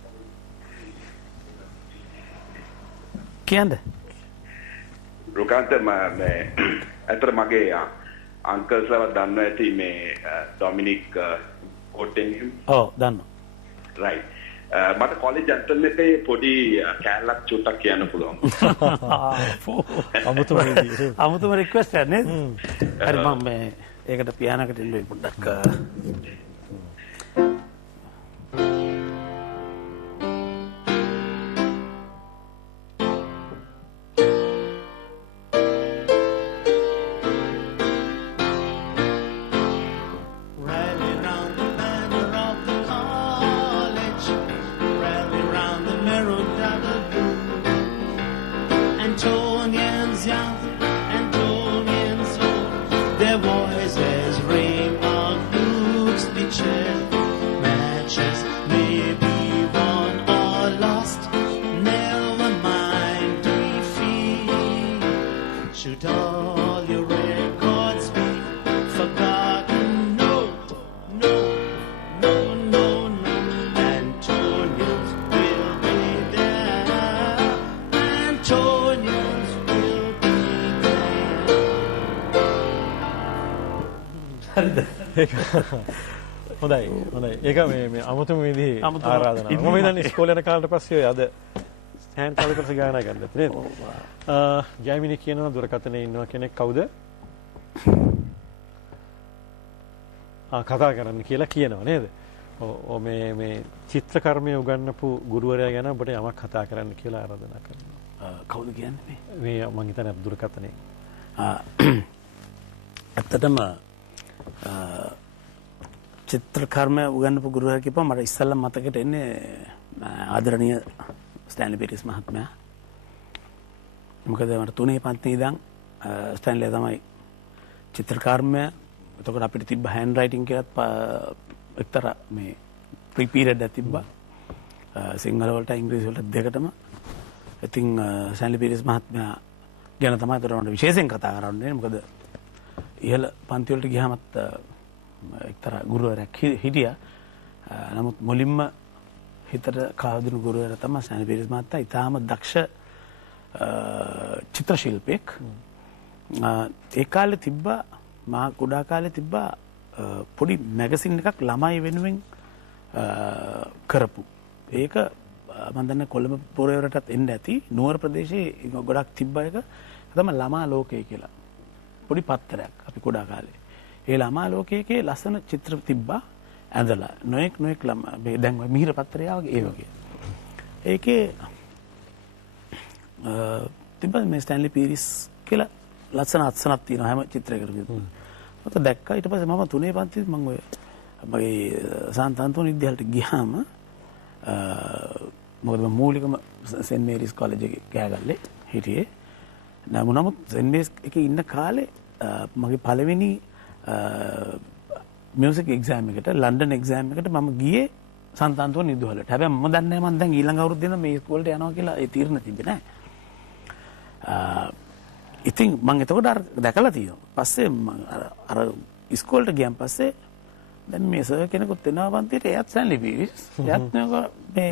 කියන්නේ රූකාන්ත මේ ඇත්තට මගේ අංකල්ස්ලා දන්නවා ඇති මේ ඩොමිනික් ඕටෙන්හිම්. ඔව් දන්නවා. රයිට්. මට කොලෙජ් ඇන්තම් එකේ පොඩි කෑල්ලක් චුට්ටක් කියන්න පුළුවන්. අමුතුම රික්වෙස්ට් එකක් නේද? හරි මම මේ ඒකට පියානකට ඉල්ලුවේ පොඩ්ඩක්. හොඳයි හොඳයි. ඒක මේ අමුතුම විදිහේ ආරාධනාවක්. මම හිතන්නේ ඉස්කෝලේ යන කාලේ පස්සේ අද ස්ටෑන්ඩ් කාලේ ගායනා කරන්නත් නේද? ජයමිනි කියනවා දුරකථනයේ ඉන්නවා කෙනෙක්. කවුද? කතා කරන්න කියලා කියනවා නේද? ඔව් මේ චිත්‍ර කර්මය උගන්වපු ගුරුවරයා ගැන ඔබට යමක් කතා කරන්න කියලා ආරාධනා කරනවා. කවුද කියන්නේ මේ මම හිතන්නේ දුරකථනයේ. ඇත්තටම චිත්‍ර කර්මය උගන්වපු ගුරුවරයා කියපුවා මට ඉස්සෙල්ලා මතකෙට එන්නේ ආදරණීය ස්ටැන්ලි පීරිස් මහත්මයා. මොකද මට 3 පන්ති ඉඳන් ස්ටැන්ලි තමයි චිත්‍ර කර්මය. එතකොට අපිට තිබ්බ හෑන්ඩ් රයිටින් කියලාත් එක්තරා මේ ප්‍රී පීරියඩ් එකක් තිබ්බා. සිංහල වලට ඉංග්‍රීසි වලට දෙකටම. ඉතින් ස්ටැන්ලි පීරිස් මහත්මයා ගැන තමයි උඩට විශේෂයෙන් කතා කරන්නේ. මොකද ඉහළ පන්ති වලට ගියාමත් එක්තරා ගුරුවරයෙක් හිටියා. නමුත් මුලින්ම හිතට කාවදින ගුරුවරයා තමයි ස්ටැන්ලි පීරිස් මහත්තයා. ඊටාම දක්ෂ චිත්‍ර ශිල්පියෙක්. ඒ කාලේ තිබ්බා මා කුඩා කාලේ තිබ්බා පොඩි මැගසින් එකක් ළමයි වෙනුවෙන් කරපු. ඒක මම දන්නේ කොළඹ පොරේවරටත් එන්න ඇති. නුවර ප්‍රදේශයේ ගොඩක් තිබ්බ එක තමයි ළමා ලෝකය කියලා. පොඩි පත්තරයක් අපි කුඩා කාලේ. ඒ ළමා ලෝකයේ ලස්සන චිත්‍ර තිබ්බා ඇඳලා. නොඑක් ළමා දැන් මිහිර පත්තරය වගේ ඒ වගේ. ඒකේ තිබ්බා මේ ස්ටැන්ලි පීරිස් කියලා ලස්සන අත්සනක් තියෙනවා හැම චිත්‍රයකටම. මට දැක්කා. ඊට පස්සේ මම 3 පන්තියේ මම ඔය මගේ සාන්තාන්තෝනි විද්‍යාලයට ගියාම මොකද මම මූලිකම සෙන්ට් මේරිස් කොලෙජ් එකේ ගෑගල්ලේ හිටියේ. නමුත් සෙන්ට් මේරිස් එකේ ඉන්න කාලේ මගේ පළවෙනි මියුසික් එක්සෑම් එකට ලන්ඩන් එක්සෑම් එකට මම ගියේ සාන්තාන්තෝනි විද්‍යාලයට. හැබැයි මම දන්නේ නැහැ මම දැන් ඊළඟ අවුරුද්දේ මේ ස්කෝලේට යනවා කියලා ඒ තීරණ තිබ්බේ නැහැ. ඉතින් මම එතකොට අර දැකලා තියෙනවා. පස්සේ අර ඉස්කෝලේට ගියන් පස්සේ දැන් මේ සර් කෙනෙකුත් එනවා පන්තියට එයාත් ස්ටැන්ලි පීරිස්. එයාත් මේ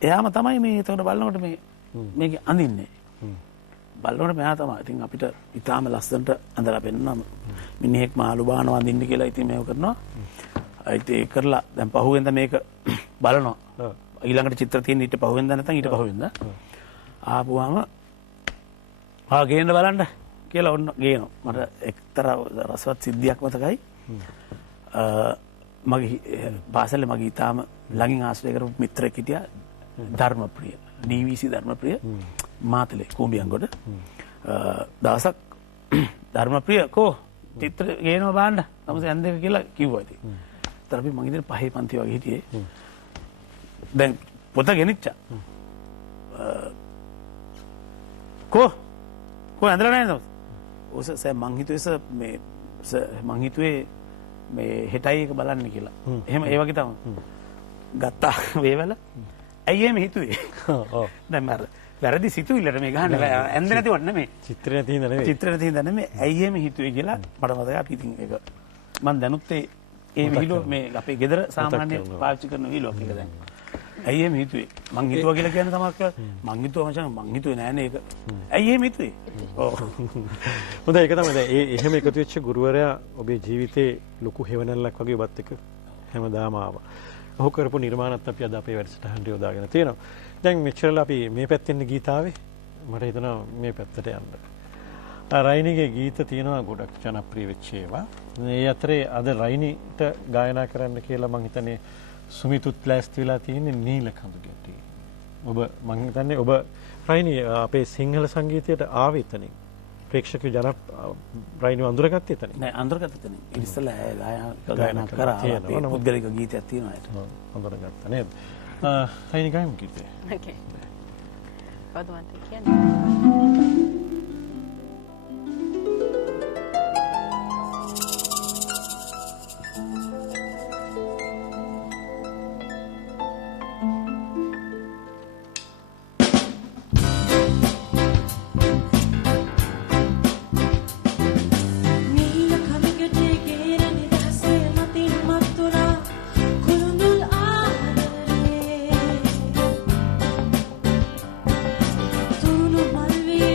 එයාම තමයි මේ එතකොට බලනකොට මේක අඳින්නේ. බලනකොට මෙයා තමයි. ඉතින් අපිට ඊටාම ලස්සනට අඳලා පෙන්නනවා. මිනිහෙක් මාළු බානවා අඳින්න කියලා ඉතින් මේව කරනවා. ඒක කරලා දැන් පහුවෙන්ද මේක බලනවා. ඊළඟට චිත්‍ර තියෙන ඊට පහුවෙන්ද නැත්නම් ඊට පහුවෙන්ද ආපුවාම ගේන්න බලන්න කියලා ඔන්න ගේනවා. මට එක්තරා රසවත් සිද්ධියක් මතකයි. මගේ පාසලේ මගේ ඊටාම ළඟින් ආශ්‍රය කරපු මිත්‍රෙක් හිටියා ධර්මප්‍රිය. DVC ධර්මප්‍රිය මාතලේ කුඹියන්ගොඩ. දවසක් ධර්මප්‍රිය කෝ චිත්‍ර ගේනවා බලන්න. නමුත් යන්න කියලා කිව්වා ඉතින්. ඒතර අපි මං ඉතින් 5 පන්ති වගේ හිටියේ. දැන් පොත ගෙනිච්චා. කෝ ඇඳලා නැහැ නේද? ඔස මං හිතුවේ මං හිතුවේ මේ හෙටයි එක බලන්න කියලා. එහෙම ඒ වගේ තමයි. ගත්තා වේවල. ඇයි එහෙම හිතුවේ? ඔව්. දැන් මම වැරදි සිතුවිල්ලට මේ ගහන්න ඇඳ නැතිවට නෙමෙයි. චිත්‍රේ තියෙන නෙමෙයි. චිත්‍රේ තියෙන නෙමෙයි. ඇයි එහෙම හිතුවේ කියලා මට මතකයි. අපි ඉතින් ඒක මම දැනුත් ඒ විහිළුව මේ අපේ ගෙදර සාමාන්‍ය පාවිච්චි කරන විහිළුවක් එක දැන්. ඇයි එහෙම හිතුවේ? මං හිතුවා කියලා කියන තමක් මං හිතුවා මචං මං හිතුවේ නෑනේ ඒක. ඇයි එහෙම හිතුවේ? ඔව්. හොඳයි ඒක තමයි. දැන් එහෙම එකතු වෙච්ච ගුරුවරයා ඔබේ ජීවිතේ ලොකු හේවණල්ලක් වගේ ඔබත් එක්ක හැමදාම ආවා. ඔහු කරපු නිර්මාණත් අපි අද අපේ වැඩසටහනට යොදාගෙන තියෙනවා. දැන් මෙච්චරලා අපි මේ පැත්තෙන් ගීතාවේ මට හිතෙනවා මේ පැත්තට යන්න. රයිනිගේ ගීත තියෙනවා ගොඩක් ජනප්‍රිය වෙච්ච ඒවා. මේ අතරේ අද රයිනිට ගායනා කරන්න කියලා මං හිතන්නේ සුමිතුත් ලෑස්ති වෙලා තියෙන්නේ නීල කඳු ගැටි. ඔබ මං හිතන්නේ ඔබ රයිනි අපේ සිංහල සංගීතයට ආවේ එතනින්. ප්‍රේක්ෂකයෝ රයිනි අඳුරගත්තේ එතනින්. නෑ අඳුරගත්තේ එතනින්. ඉතින්සලා ගායනා කරා. තියෙනවා. පුද්ගලික ගීතයක් තියෙනවා ඒකට. අඳුරගත්තා නේද? රයිනි ගායමු ගීතේ. ඕකේ. කවුද මන්ට කියන්නේ? Malvi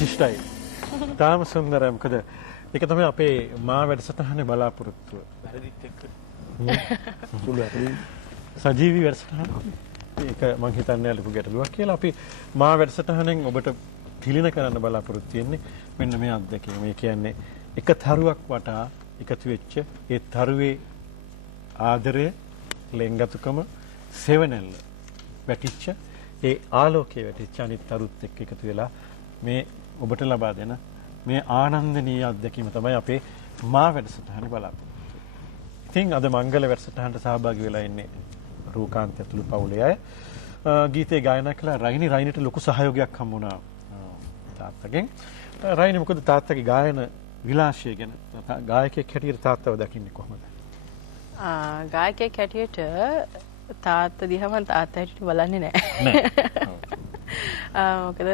විශිෂ්ටයි. තාම සුන්දරයි. මොකද ඒක තමයි අපේ මා වැඩසටහනේ බලාපොරොත්තුව. වැරදිත් එක්ක. සජීවී වැඩසටහන. ඒක මම හිතන්නේ ලොකු ගැටලුවක් කියලා. අපි මා වැඩසටහනෙන් ඔබට පිළින කරන්න බලාපොරොත්තු වෙන්නේ මෙන්න මේ අත්දැකීම. ඒ කියන්නේ එක තරුවක් වටා එකතු වෙච්ච ඒ තරුවේ ආදරය, ලෙන්ගතුකම, සෙවණැල්ල වැටිච්ච ඒ ආලෝකයේ වැටිච්ච අනිත් තරුත් එක්ක එකතු වෙලා මේ ඔබට ලබා දෙන මේ ආනන්දනීය අත්දැකීම තමයි අපේ මා වැඩසටහන බලාපොරොත්තු. ඉතින් අද මංගල වැඩසටහනට සහභාගී වෙලා ඉන්නේ රූකාන්ත ඇතුළු පවුලේ අය. ගීතේ ගායනා කළ රයිනිට ලොකු සහයෝගයක් හම්බ වුණා තාත්තගෙන්. රයිනි මොකද තාත්තගේ ගායන විලාශය ගැන ගායකයෙක් හැටියට තාත්තව දකින්නේ කොහොමද? ගායකයෙක් හැටියට තාත්තා දිහා මම තාත්තා හැටියට බලන්නේ නැහැ. මොකද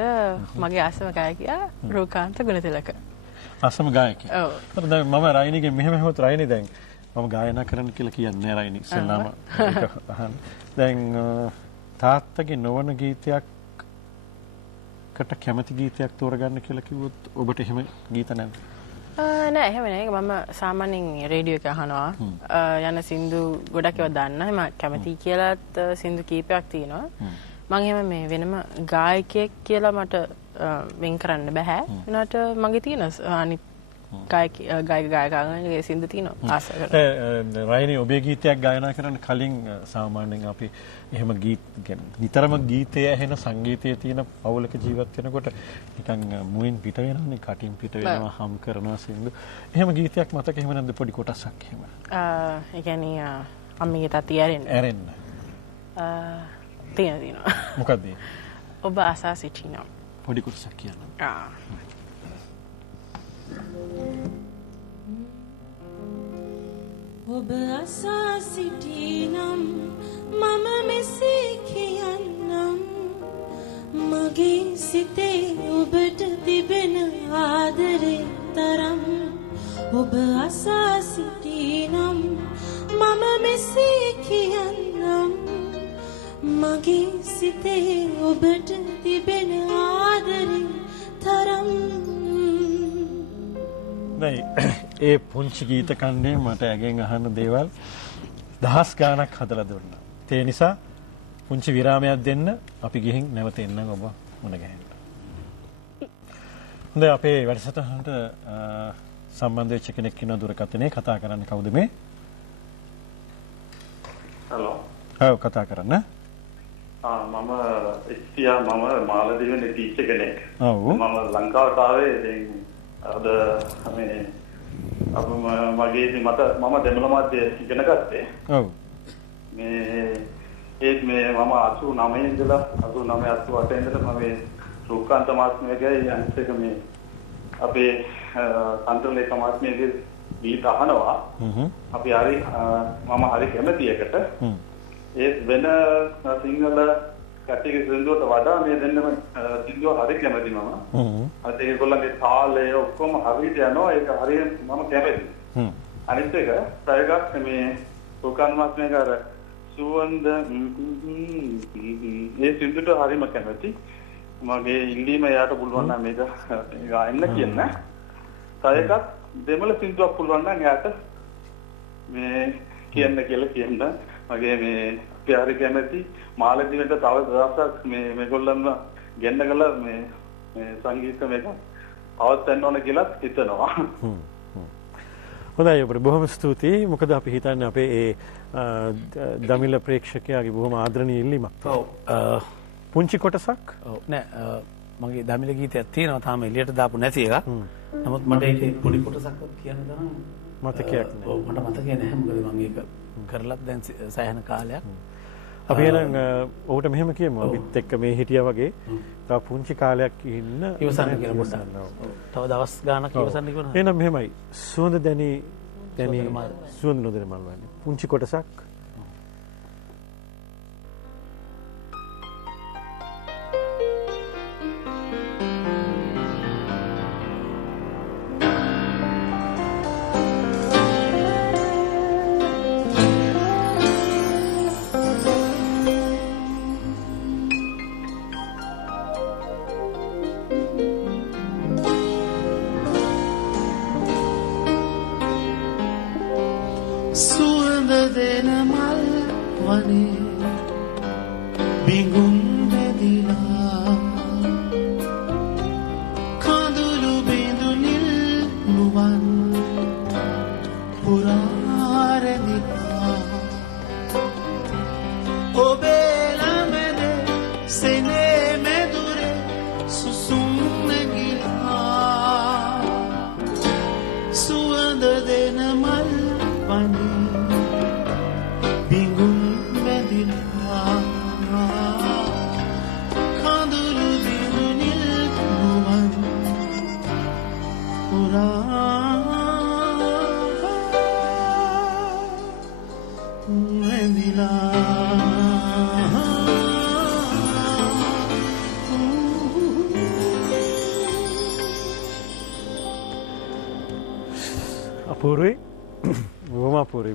මගේ ආසම ගායකයා රූකාන්ත ගුණතිලක. ආසම ගායකයා. ඔව්. දැන් මම රයිනිගෙන් මෙහෙම හවුත් රයිනි දැන් මම ගායනා කරන්න කියලා කියන්නේ රයිනි ඉස්සෙල්ලාම ඒක අහන්න. දැන් තාත්තගේ නොවන ගීතයක්කට කැමති ගීතයක් තෝරගන්න කියලා කිව්වොත් ඔබට එහෙම ගීත නැද්ද? නෑ එහෙම නෑ. මම සාමාන්‍යයෙන් රේඩියෝ එක අහනවා. යන සින්දු ගොඩක් ඒවා දන්නා. මම කැමති කියලාත් සින්දු කීපයක් තියෙනවා. මම එහෙම මේ වෙනම ගායකයෙක් කියලා මට වෙන් කරන්න බෑ. උනාට මගේ තියෙන අනිත් ගායකයන්ගේ සින්දු තියෙනවා ආස කරලා. රයිනි ඔබේ ගීතයක් ගායනා කරන්න කලින් සාමාන්‍යයෙන් අපි එහෙම නිතරම ගීතය ඇහෙන සංගීතයේ තියෙන පවුලක ජීවත් වෙනකොට නිකන් මුවින් පිට වෙනවානේ, කටින් පිට වෙනවා, හම් කරනවා සින්දු. එහෙම ගීතයක් මතක එහෙම නැද්ද පොඩි කොටසක් එහෙම? ඒ කියන්නේ අම්මිගේ තත්ති ඇරෙන්න. තියෙනවා. මොකද්ද? ඔබ අසා සිටිනවා. පොඩි කොටසක් කියන්න. ඔබ අසා සිටිනම් මම මෙසේ කියන්නම් මගේ සිතේ ඔබට තිබෙන ආදරේ තරම් ඔබ අසා සිටිනම් මම මෙසේ කියන්නම් මගේ සිතේ ඔබට තිබෙන ආදරේ තරම්. ඒ පුංචි ගීත කණ්ඩේ මට ඇගෙන් අහන්න දේවල් දහස් ගාණක් හදලා දුන්නා. ඒ නිසා පුංචි විරාමයක් දෙන්න අපි ගිහින් නැවත එන්නම් ඔබ මුණ ගැහෙන්න. හොඳයි අපේ වැඩසටහනට සම්බන්ධ වෙච්ච කෙනෙක් ඉන්න දුරකථනයේ කතා කරන්න කවුද මේ? හලෝ. ඔව් කතා කරන්න. මම ඉස්තියා මම මාලදීවේ ටීචර් කෙනෙක්. ඔව්. මම ලංකාවට ආවේ දැන් අද මේ මගේ මම දෙමළ මාධ්‍ය ඉගෙන ගත්තේ. ඔව්. මේ ඒත් මේ මම 89 ඉඳලා 89 88 ඉඳලා මම මේ රුක්කාන්ත මාත්මයගේ අනිත් එක මේ අපේ සම්තලේ සමාජයේ ගීත අහනවා. අපි හරි මම හරි කැමති එකට. ඒත් වෙන සිංහල කට්ටියගේ සින්දුවට වඩා මේ දෙන්නම සින්දුව හරි කැමති මම. අද ඒගොල්ලන්ගේ තාලය ඔක්කොම හරියට යනවා. ඒක හරියට මම කැමති. අනිත් එක ප්‍රයෝගයක් මේ රුක්කාන්ත මාත්මයගේ අර සුවඳ මේ සින්දුවට හරිම කැමති. මගේ ඉල්ලීම එයාට පුළුවන් නම් මේක ගායන්න කියන්න. තව එකක් දෙමළ සින්දුවක් පුළුවන් නම් එයාට මේ කියන්න කියලා කියන්න. මගේ මේ අපි හරි කැමති මාලදීවට තව දවසක් මේගොල්ලන්ව ගෙන්න ගලා මේ සංගීත මේක අවස්ථන්න ඕන කියලා හිතනවා. හොඳයි ඔබට බොහොම ස්තුතියි. මොකද අපි හිතන්නේ අපේ ඒ දමිළ ප්‍රේක්ෂකයාගේ බොහොම ආදරණීය ඉල්ලීමක්. ඔව්. පුංචි කොටසක්? ඔව් නෑ මගේ දමිළ ගීතයක් තියෙනවා තාම එළියට දාපු නැති එකක්. නමුත් මට ඒකේ පොඩි කොටසක්වත් කියන්න තරම් මතකයක් නෑ. ඔව් මට මතකේ නැහැ මොකද මම ඒක කරලත් දැන් සෑහෙන කාලයක්. අපි එහෙනම් ඔහුට මෙහෙම කියමු. අපිත් එක්ක මේ හිටියා වගේ තව පුංචි කාලයක් ඉන්න ඉවසන්න කියලා පොඩ්ඩක්. තව දවස් ගානක් ඉවසන්න කිව්වනම්. එහෙනම් මෙහෙමයි. සුවඳ දැනි සුවඳ නොදැන මල් වන්නේ. පුංචි කොටසක්.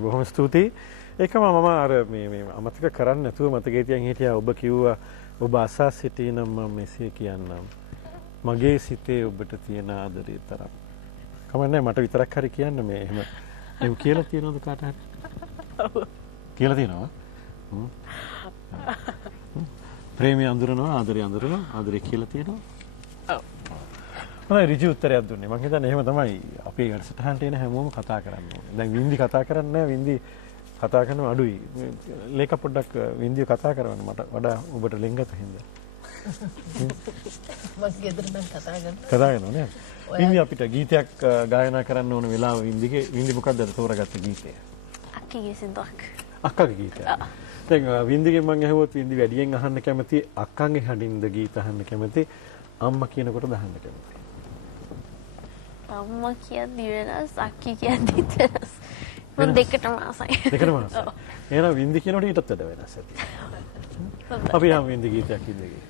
බොහොම ස්තුතියි. ඒකම මම අර මේ අමතක කරන්න නැතුව මතකයේ තියන් හිටියා. ඔබ කිව්වා ඔබ අසා සිටිනම් මම මෙසේ කියන්නම්. මගේ සිතේ ඔබට තියෙන ආදරේ තරම්. කමන්නේ මට විතරක් හරි කියන්න මේ එහෙම කියලා තියනවද කාට හරි? කියලා තියනවා. ප්‍රේමය අඳුරනවා ආදරේ අඳුරනවා ආදරේ කියලා තියනවා. ඔව්. මම ඍජු උත්තරයක් දුන්නේ. මම හිතන්නේ එහෙම තමයි අපේ වැඩසටහනට එන හැමෝම කතා කරන්නේ. දැන් වින්දි කතා කරන්නේ නැහැ. වින්දි කතා කරනව අඩුයි. ලේක පොඩ්ඩක් වින්දිය කතා කරවන්න මට වඩා ඔබට ලෙන්ගත හින්දා. මම ගෙදර නම් කතා කරනවා. කතා කරනවා නේද? වින්දි අපිට ගීතයක් ගායනා කරන්න ඕන වෙලාව වින්දි මොකද්ද තෝරගත්ත ගීතය? අක්කගේ සින්දුවක්. අක්කගේ ගීතය. දැන් වින්දිගෙන් මම ඇහුවොත් වින්දි වැඩියෙන් අහන්න කැමති අක්කන්ගේ හඬින්ද ගීත අහන්න කැමති අම්මා කියනකොට අහන්න කැමති? අම්මා කියද්දි වෙනස් අක්කි කියද්දි වෙනස්. මම දෙකටම ආසයි. දෙකටම ආසයි. එහෙනම් වින්දි කියනකොට ඊටත් වඩා වෙනස් ඇති. අපි යම් වින්දි ගීතයක් ඉඳගෙන.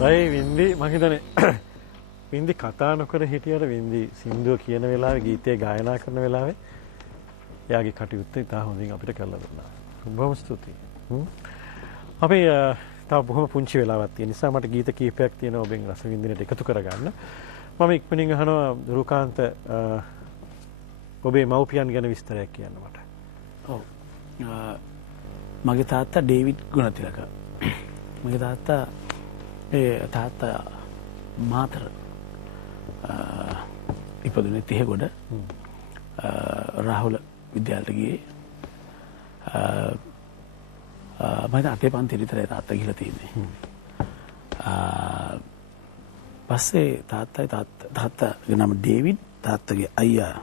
හොඳයි වින්දි මම හිතන්නේ වින්දි කතා නොකර හිටියට වින්දි සින්දුව කියන වෙලාවේ ගීතය ගායනා කරන වෙලාවේ එයාගේ කටයුත්ත ඉතා හොඳින් අපිට කරලා දුන්නා. බොහොම ස්තුතියි. අපි තව බොහොම පුංචි වෙලාවක් තියෙන නිසා මට ගීත කීපයක් තියෙනවා ඔබෙන් රස වින්දිනට එකතු කරගන්න. මම ඉක්මනින් අහනවා රුකාන්ත ඔබේ මව්පියන් ගැන විස්තරයක් කියන්න මට. ඔව්. මගේ තාත්තා ඩේවිඩ් ගුණතිලක. මගේ තාත්තා මාතර ඉපදුනේ තිහෙගොඩ රාහුල විද්‍යාලයට ගියේ. මම අටේ පන්ති විතරයි තාත්තා ගිහලා තියෙන්නේ. පස්සේ තාත්තගේ නම ඩේවිඩ්, තාත්තගේ අයියා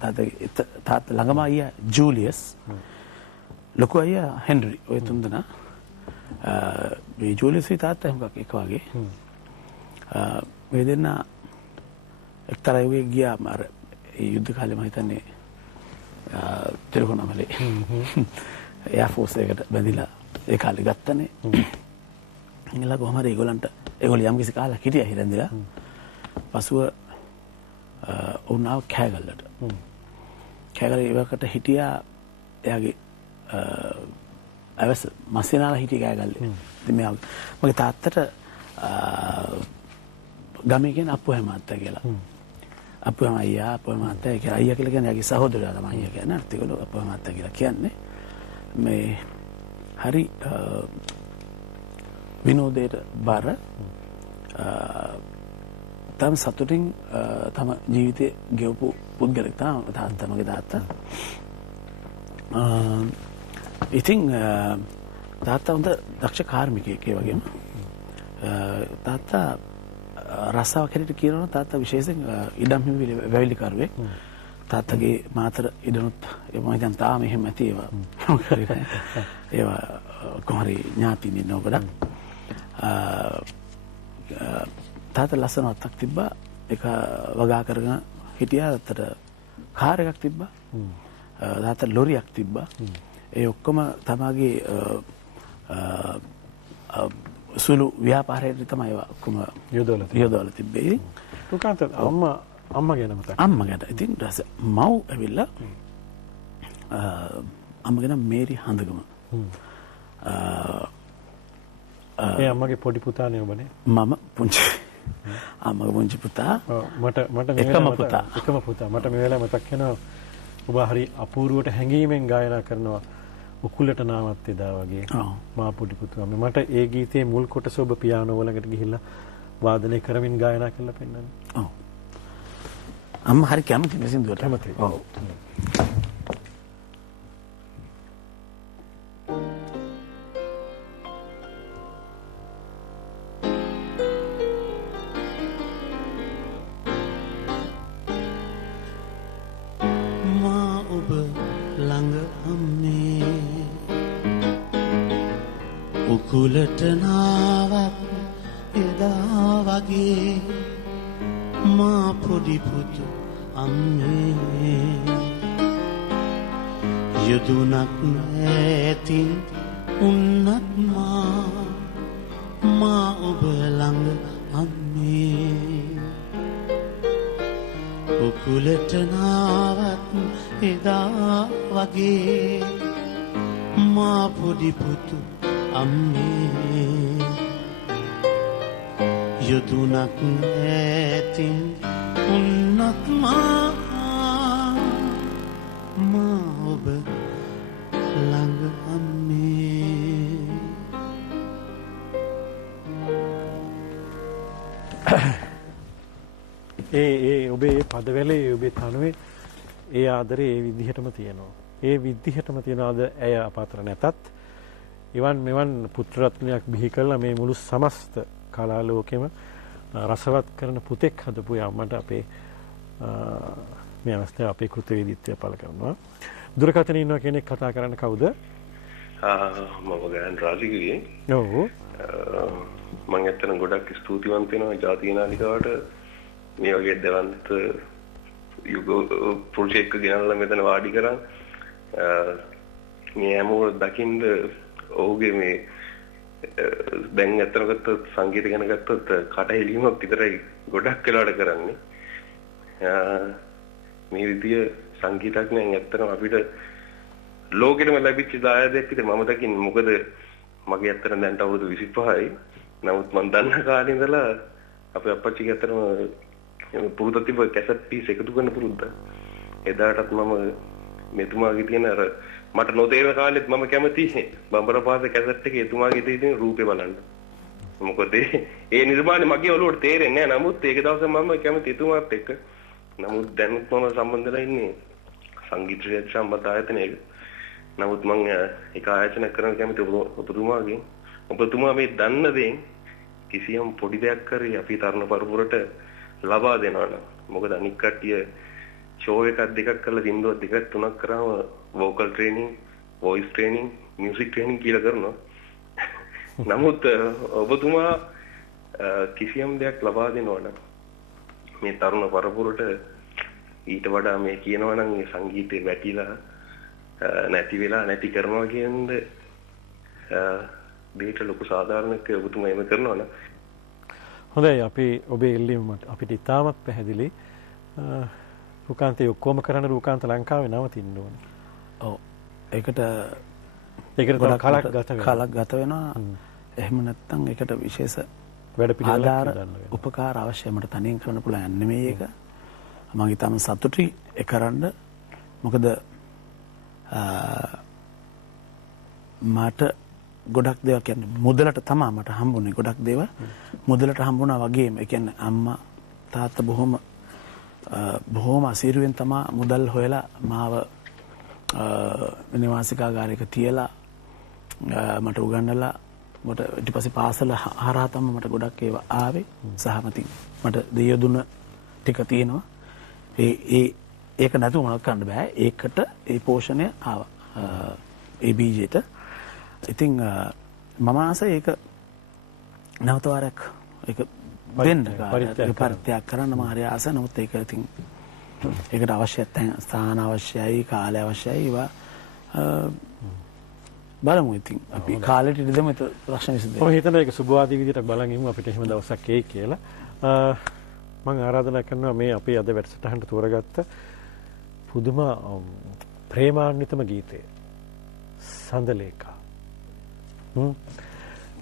තාත්තා ළඟම අයියා ජූලියස්, ලොකු අයියා හෙන්රි. ඔය තුන්දෙනා මේ ජූලියස් තාත්තා හුඟක් එක වගේ. මේ දෙන්න එක්තරා යුගයක ගියාම අර ඒ යුද්ධ කාලේ මම හිතන්නේ තිරුවනමලේ එයා ෆෝස් එකට බැඳිලා ඒ කාලේ ගත්තනේ. ඉංගලන්ත කොහමද ඒගොල්ලෝ යම් කිසි කාලයක් හිටියා හිරන්දිලා. පසුව උනාව කෑගල්ලට. කෑගල්ල ඉවකට හිටියා එයාගේ අවස මස්සිනාලා හිටිය කෑගල්ලේ. ඉතින් මගේ තාත්තට ගමේ කියන අප්පුහා මාත්‍යා කියලා. අප්පුහා අයියා අප්පුහා මාත්‍යා කියලා. අයියා කියලා කියන්නේ එයාගේ සහෝදරයා තමයි අයියා කියන්නේ. ඒගොල්ලෝ අප්පුහා මාත්‍යා කියලා කියන්නේ. මේ හරි විනෝදයට බර තම සතුටින් තම ජීවිතේ ගෙවපු පුද්ගලෙක් තමයි තාත්තා. මගේ තාත්තා. ඉතින් තාත්තා හොඳ දක්ෂ කාර්මිකයෙක් ඒ වගේම. තාත්තා රස්සාවක් හැටියට කියනවා තාත්තා විශේෂයෙන් ඉඩම් හිමි වැවිලිකරුවෙක්. තාත්තගේ මාතර ඉඩනුත් මම හිතන් තාම එහෙම ඇති ඒවා. ඒවා කොහරි ඥාතින් ඉන්නව ගොඩක්. තාත්තා ලස්සන වත්තක් තිබ්බා. ඒක වගා කරගෙන හිටියා. අතට කාර් එකක් තිබ්බා. තාත්තා ලොරියක් තිබ්බා. ඒ ඔක්කොම තමගේ සුළු ව්‍යාපාරයට තමයි ඒවා ඔක්කොම යොදවලා තිබ්බේ. රුකාන්ත අම්මා ගැන මතක්. අම්මා ගැන. ඉතින් ඊට මව් ඇවිල්ලා අම්මා ගැන මේරි හඳගම. ඒ අම්මගේ පොඩි පුතානේ ඔබනේ. මම පුංචි. අම්මගේ පුංචි පුතා. මට එකම පුතා. මට මේ වෙලාවේ මතක් වෙනවා ඔබ හරි අපූර්වට හැඟීමෙන් ගායනා කරනවා. උකුලට නාමත් එදා වගේ. මා පොඩි පුතා. මට ඒ ගීතේ මුල් කොටස ඔබ පියානෝ වලකට ගිහිල්ලා වාදනය කරමින් ගායනා කරලා පෙන්නන්නේ. ඔව්. අම්මා හරි කැමති මේ සින්දුවට. කැමති. ඔව්. මා ඔබ ළඟ අම්මේ උකුලට නාවක් එදා වගේ මා පොඩි පුතු අම්මේ යදුනක් නැතින් උන්නත් මා ඔබ ළඟ අම්මේ උකුලට නාවත් එදා වගේ මා පොඩි පුතු අම්මේ යදුනක් නැතින් උන්නත් මා ඔබ ළඟ අම්මේ. ඒ ඔබේ පදවැලේ ඔබේ තනුවේ ඒ ආදරේ ඒ විදිහටම තියෙනවා. ඒ විදිහටම තියනවාද ඇය අපාතර නැතත් එවන් මෙවන් පුත්‍රරත්නයක් බිහි කළා මේ මුළු සමස්ත කලා ලෝකෙම රසවත් කරන පුතෙක් හදපු යම්මට අපේ මේ අවස්ථාවේ අපේ කෘතවේදීත්වය පළ කරනවා. දුරකථනයේ ඉන්න කෙනෙක් කතා කරන්න කවුද? මම ගෑන් රාජිගිරියේ. ඔව්. මම ඇත්තටම ගොඩක් ස්තුතිවන්ත වෙනවා ජාතික නාලිකාවට මේ වගේ දෙවන්ත යුග ප්‍රොජෙක්ට් එක ගෙනල්ලා මෙතන වාඩි කරා. මේ හැමෝම දකින්න ඔහුගේ මේ දැන් අතන ගත්තොත් සංගීත ගැන ගත්තොත් කටහෙලීමක් විතරයි ගොඩක් වෙලාවට කරන්නේ. මේ විදිය සංගීතඥයන් ඇත්තටම අපිට ලෝකෙටම ලැබිච්ච දායාදයක් විදිහට මම දකින්නේ. මොකද මගේ ඇත්තටම දැන් අවුරුදු 25යි. නමුත් මම දන්න කාලේ ඉඳලා අපේ අප්පච්චිගේ ඇත්තටම පුරුද්දක් තිබ්බ කැසට් පීස් එකතු කරන පුරුද්ද. එදාටත් මම මෙතුමාගේ තියෙන අර මට නොතේරෙන කාලෙත් මම කැමති බම්බර පාසේ කැසට් එකේ එතුමාගේ තියෙන රූපේ බලන්න. මොකද ඒ නිර්මාණය මගේ ඔළුවට තේරෙන්නේ නැහැ. නමුත් ඒක දවසේ මම කැමති එතුමාත් එක්ක. නමුත් දැන් මම සම්බන්ධලා ඉන්නේ සංගීත සම්බන්ධ ආයතනයක. නමුත් මම ඒක ආයතන කරන කැමති ඔබතුමාගෙන්. ඔබතුමා මේ දන්න දේ කිසියම් පොඩි දෙයක් කරේ අපි තරුණ පරපුරට ලබා දෙනවා. මොකද අනික් කට්ටිය ෂෝ එකක් දෙකක් කරලා සින්දුවක් දෙකක් තුනක් කරාම vocal training, voice training, music training කියලා කරනවා. නමුත් ඔබතුමා කිසියම් දෙයක් ලබා දෙනවා නම් මේ තරුණ පරපුරට ඊට වඩා මේ කියනවා නම් මේ සංගීතේ වැටිලා නැති වෙලා නැති කරනවා කියන්නේ දෙයට ලොකු සාධාරණයක් ඔබතුමා එම කරනවා නම් හොඳයි. අපි ඔබේ ඉල්ලීම අපිට ඉතාමත් පැහැදිලි. රූකාන්තේ ඔක්කොම කරන රූකාන්ත ලංකාවේ නවතින්න ඕනේ. ඔව්. ඒකට කාලක් ගත වෙනවා. එහෙම නැත්නම් ඒකට විශේෂ වැඩ ආධාර උපකාර අවශ්‍යයි. මට තනියෙන් කරන්න පුළුවන් නෙමෙයි ඒක. මම ඊටම සතුටුයි ඒ කරන්න. මොකද මට ගොඩක් දේවල් කියන්නේ මුදලට තමයි මට හම්බුනේ. ගොඩක් දේවල් මුදලට හම්බුණා වගේම ඒ කියන්නේ අම්මා තාත්තා බොහොම අසීරුවෙන් තමයි මුදල් හොයලා මාව නිවාසිකාගාරයක තියලා මට උගන්වලා මට ඊට පස්සේ පාසල හරහා තමයි මට ගොඩක් ඒවා ආවේ. සහමතින් මට දෙය දුන්න ටික තියෙනවා. ඒක නැතුව මොනවද කරන්න බෑ. ඒකට ඒ පෝෂණය ආවා. ඒ බීජයට. ඉතින් මම ආසයි ඒක නැවත වාරයක් ඒක දෙන්න පරිත්‍යාග කරන්න මම හරි ආසයි. නමුත් ඒක ඉතින් ඒකට අවශ්‍ය ස්ථාන අවශ්‍යයි, කාලය අවශ්‍යයි. ඒවා බලමු ඉතින් අපි කාලෙට ඉඳන් ඒක ප්‍රශ්න විසඳෙන්න. මම හිතනවා ඒක සුබවාදී විදිහට බලන් ඉමු අපිට එහෙම දවසක් එයි කියලා. මම ආරාධනා කරනවා මේ අපේ අද වැඩසටහනට තෝරගත්ත පුදුම ප්‍රේමාන්විතම ගීතය සඳලේකා.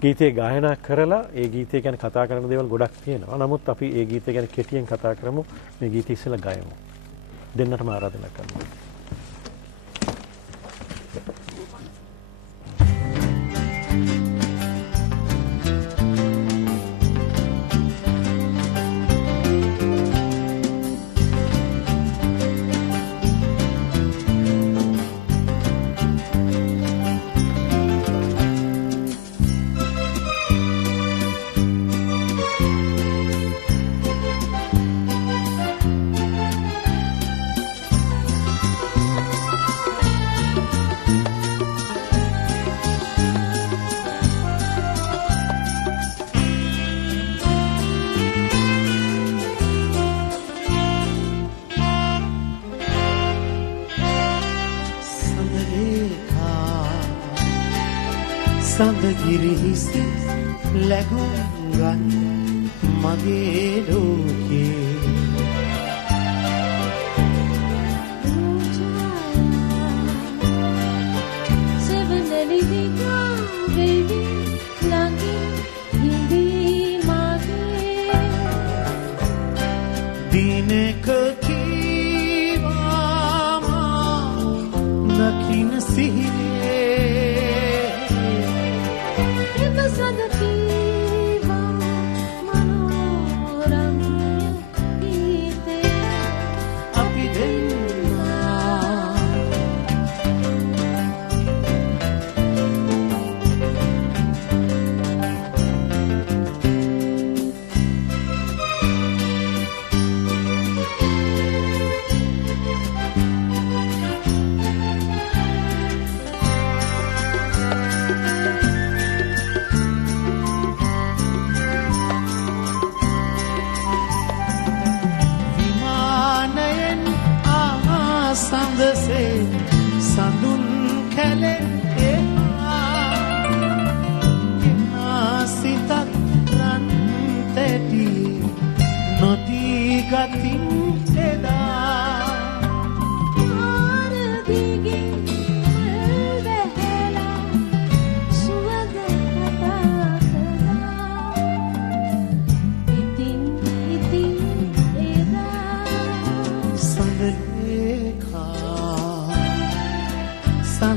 ගීතය ගායනා කරලා ඒ ගීතය ගැන කතා කරන දේවල් ගොඩක් තියෙනවා. නමුත් අපි ඒ ගීතය ගැන කෙටියෙන් කතා කරමු. මේ ගීතය ඉස්සෙල්ලා ගයමු. දෙන්නටම ආරාධනා කරනවා. සඳගිරිහිසි ලැගුම්ගන් මගේ ලෝකේ දිනක කීවාමා නකින සිහිනේ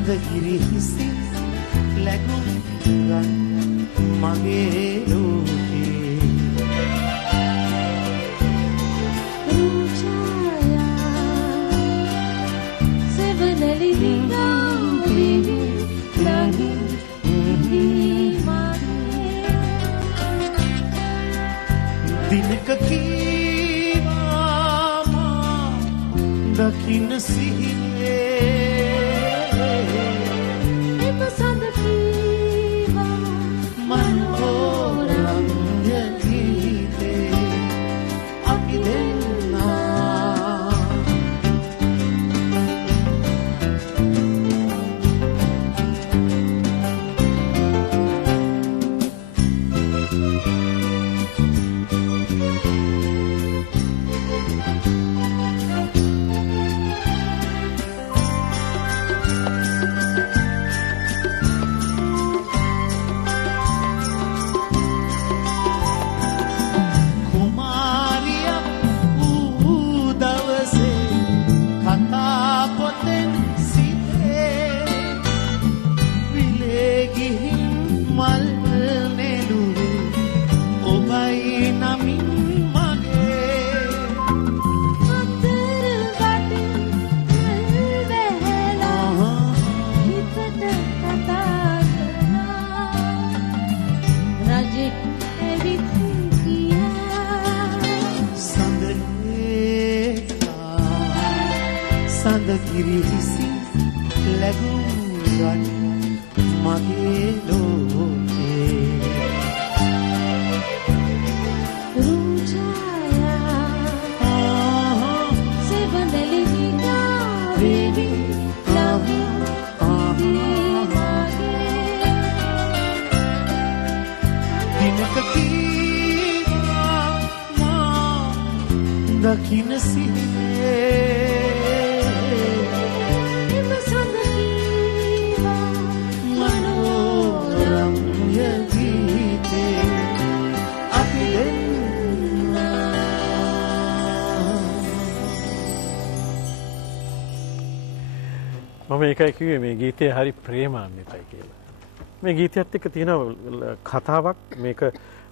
සඳගිරි හිසි ලැබුම් ගන්න මගේ ලෝකේ සෙවනලි විනාවිවි ලඟි දිනක කීවා දකින්න සිහිනේ එම සඳ කීවා මනෝරම්‍ය ගීතේ අපි දෙන්නා සඳගිරි හිසි ලැබුම් ගන්න මගේ ලෝකේ සෙවනලි විනාවිවි ලඟි දිනක කීවා මා දකින්න සිහිනේ මම ඒකයි කිව්වේ මේ ගීතය හරි ප්‍රේමාන්විතයි කියලා. මේ ගීතයත් එක්ක තියෙන කතාවක් මේක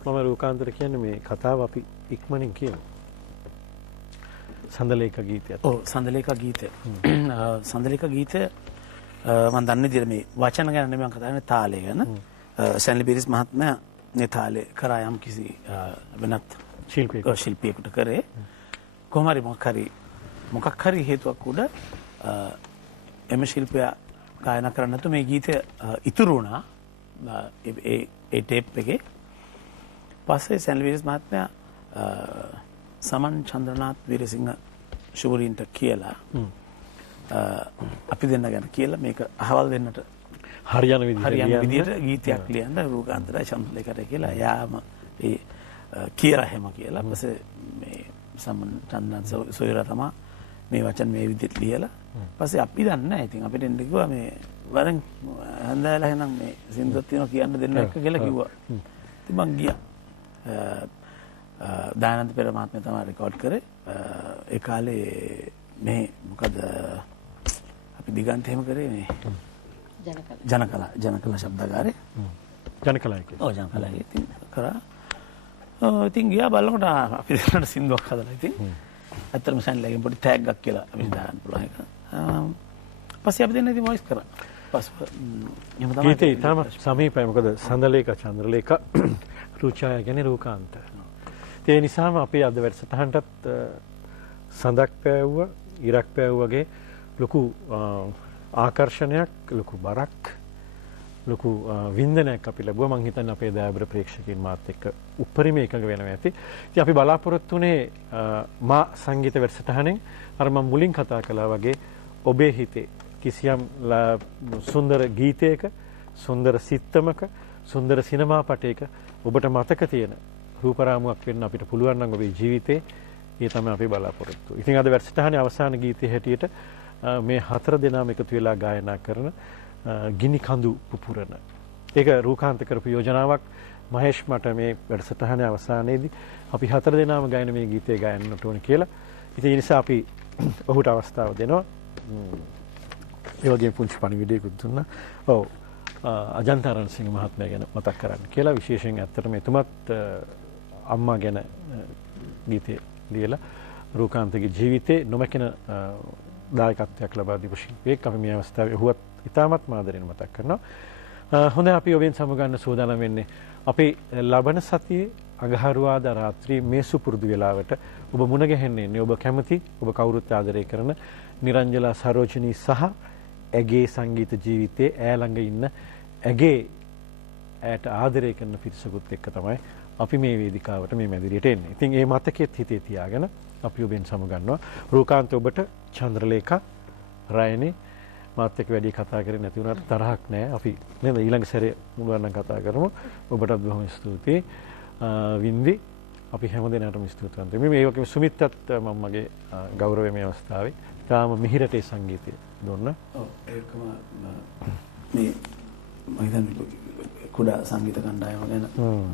මම රූකාන්තර කියන්නේ මේ කතාව අපි ඉක්මනින් කියමු. සඳලේක ගීතයත්. ඔව් සඳලේක ගීතය. සඳලේක ගීතය මම දන්නේ විදිහට මේ වචන ගැන නෙමෙයි මම කතා කරන්නේ තාලය ගැන. සැන්ලි බීරිස් මහත්මයා මේ තාලේ කරා යම් කිසි වෙනත් ශිල්පියෙකුට කරේ. කොහොම හරි මොකක් හරි හේතුවක් උඩ එම ශිල්පියා ගායනා කරන්න නැතු මේ ගීතය ඉතුරු වුණා ඒ ටේප් එකේ. පස්සේ සැන්ලි බීරිස් මහත්මයා සමන් චන්ද්‍රනාත් වීරසිංහ ශූරීන්ට කියලා අපි දෙන්න ගැන කියලා මේක අහවල් දෙන්නට හරියන විදිහට ගීතයක් ලියන්න රූකාන්තරයි චන්ද්‍රලේකට කියලා යාම ඒ කියලා හැම කියලා. පස්සේ මේ සමන් චන්ද්‍රනාත් සොයුරා තමයි මේ වචන මේ විදිහට ලියලා. පස්සේ අපි දන්නේ නැහැ. ඉතින් අපිට එන්න කිව්වා මේ වරෙන් හන්දාලා එහෙනම් මේ සින්දුවක් තියෙනවා කියන්න දෙන්න එක කියලා කිව්වා. ඉතින් මං ගියා. දානන්ද පෙර මහත්මයා තමයි රෙකෝඩ් කරේ. ඒ කාලේ මේ මොකද අපි දිගන්ත එහෙම කරේ මේ ජනකලා ශබ්දකාරේ ජනකලා එකේ. ඔව් ජනකලා එකේ ඉතින් කරා. ඉතින් ගියා බලනකොට අපි දෙන්නට සින්දුවක් හදලා ඉතින් ඇත්තටම සැන්ලගෙන් පොඩි ටැග්ගක් කියලා අපි දාන්න පුළුවන් එක. පස්සේ අපි දෙන්න ඉතින් වොයිස් කරා. ගීතේ ඊටම සමීපයි. මොකද සඳලේක චන්ද්‍රලේක රුචාය කියන්නේ රූකාන්ත. ඒ නිසාම අපි අද වැඩසටහනටත් සඳක් පෑවුවා, ඉරක් පෑවුවාගේ ලොකු ආකර්ෂණයක්, ලොකු බරක්, ලොකු වින්දනයක් අපි ලැබුවා. මම හිතන්නේ අපේ දයාබර ප්‍රේක්ෂකයන් මාත් එක්ක උපරිම එකඟ වෙනවා ඇති. ඉතින් අපි බලාපොරොත්තු වුණේ මා සංගීත වැඩසටහනෙන් අර මම මුලින් කතා කළා වගේ ඔබේ හිතේ කිසියම් සුන්දර ගීතයක, සුන්දර සිත්තමක, සුන්දර සිනමා පටයක ඔබට මතක තියෙන රූපරාමුවක් වෙන්න අපිට පුළුවන් නම් ඔබේ ජීවිතේ ඒ තමයි අපි බලාපොරොත්තු. ඉතින් අද වැඩසටහනේ අවසාන ගීතයේ හැටියට මේ හතර දෙනාම එකතු වෙලා ගායනා කරන ගිනි කඳු පුපුරන. ඒක රූකාන්ත කරපු යෝජනාවක්. මහේෂ් මට මේ වැඩසටහනේ අවසානයේදී අපි හතර දෙනාම ගායන මේ ගීතය ගායන්නට ඕන කියලා. ඉතින් ඒ නිසා අපි ඔහුට අවස්ථාව දෙනවා. ඒ වගේ පුංචි පණිවිඩයකුත් දුන්නා. ඔව් අජන්ත අරන්සිංහ මහත්මයා ගැන මතක් කරන්න කියලා විශේෂයෙන් ඇත්තටම එතුමත් අම්මා ගැන ගීතය ලියලා රූකාන්තගේ ජීවිතේ නොමැකෙන දායකත්වයක් ලබා දීපු ශිල්පියෙක් අපි මේ අවස්ථාවේ හුවත් ඉතාමත් ආදරෙන් මතක් කරනවා. හොඳයි අපි ඔබෙන් සමුගන්න සූදානම් වෙන්නේ අපි ලබන සතියේ අඟහරුවාදා රාත්‍රී මේ සුපුරුදු වෙලාවට ඔබ මුණ ගැහෙන්න ඉන්නේ ඔබ කැමති ඔබ කවුරුත් ආදරය කරන නිරංජලා සරෝජිනී සහ ඇගේ සංගීත ජීවිතයේ ඈ ළඟ ඉන්න ඇගේ ඈට ආදරය කරන පිරිසකුත් එක්ක තමයි අපි මේ වේදිකාවට මේ මැදිරියට එන්නේ. ඉතින් මේ මතකෙත් හිතේ තියාගෙන අපි ඔබෙන් සමුගන්නවා. රූකාන්ත ඔබට චන්ද්‍රලේඛා රයනේ මාත් එක්ක වැඩි කතා කරේ නැති වුණාට තරහක් නැහැ. අපි නේද ඊළඟ සැරේ මුලවන්නම් කතා කරමු. ඔබටත් බොහොම ස්තුතියි. වින්දි අපි හැමදෙනාටම ස්තුතිවන්ත වෙමි. මේ වගේම සුමිත්තත් මම මගේ ගෞරවය මේ අවස්ථාවේ තාම මිහිරට ඒ සංගීතය දුන්නා. ඔව් ඒකම මේ මම හිතන්නේ කුඩා සංගීත කණ්ඩායම ගැන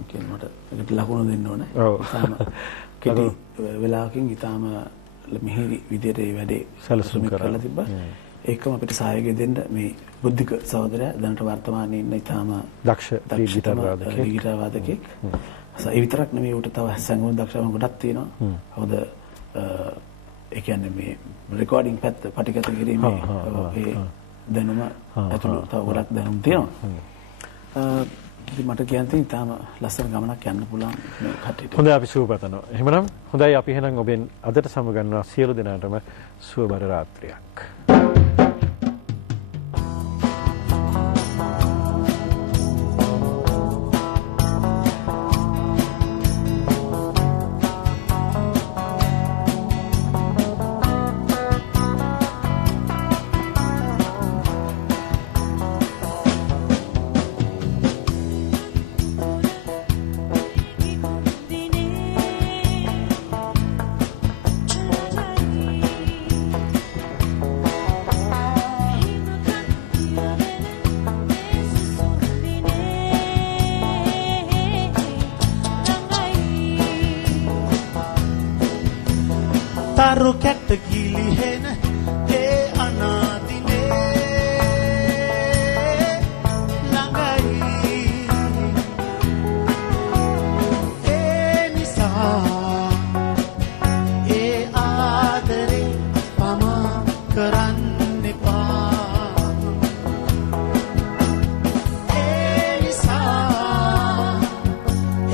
කියන මට ඒකට ලකුණු දෙන්න ඕනේ. ඔව්. කෙටි වෙලාවකින් ඊටාම මිහිරි විදියට මේ වැඩේ සැලසුම් කරලා තිබ්බා. ඒකම අපිට සහයෝගය දෙන්න මේ බුද්ධික සහෝදරයා දැනට වර්තමානයේ ඉන්න ඊටාම දක්ෂ ගීතර වාදකෙක්. ඒ විතරක් නෙමෙයි උට තව සංගීත දක්ෂකම් ගොඩක් තියෙනවා. හොඳ ඒ කියන්නේ මේ රෙකෝඩින් පැත්ත පටිගත කිරීමේ ඒ දැනුම ඇතුළු තව ගොඩක් දැනුම් තියෙනවා. ඉතින් මට කියන්න තියෙන තාම ලස්සන ගමනක් යන්න පුළුවන් මේ කට්ටියට. හොඳයි අපි සුව පතනවා. එහෙමනම් හොඳයි අපි එහෙනම් ඔබෙන් අදට සමගන්නවා සියලු දෙනාටම සුවබර රාත්‍රියක්. තරු කැට ගිලිහෙන ඒ අනාදිනේ ළඟයි ඒ නිසා ඒ ආදරේ පමා කරන්න එපා ඒ නිසා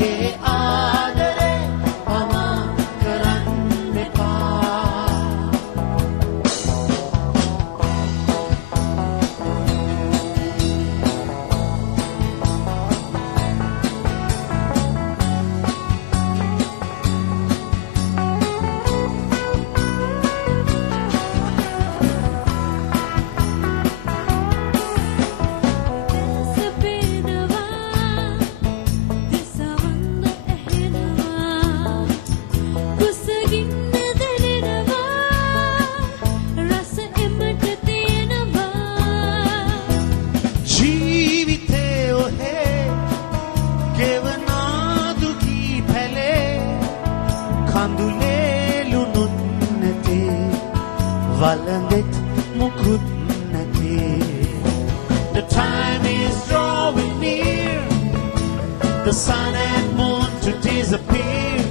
ඒ ආදරේ පමා කරන්න එපා වලඳෙත් මුකුත් නැතේ. The time is drawing near, the sun and moon to disappear.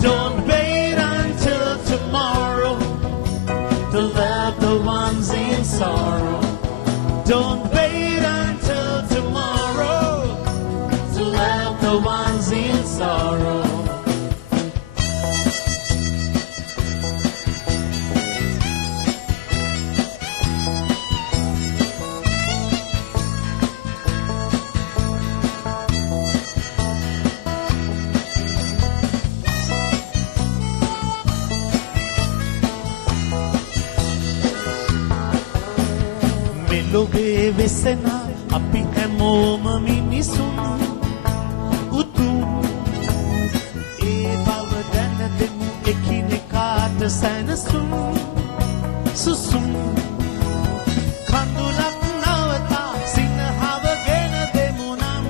Don't wait until tomorrow to love the ones in sorrow. Don't wait until tomorrow to love the ones in sorrow. ලොවේ වෙසෙන අපි හැමෝම මිනිසුන් උතුම් ඒ බව දැන දෙමු එකිනෙකාට සැනසුම් සුසුම් කඳුලක් නවතා සිනහවගෙන දෙමු නම්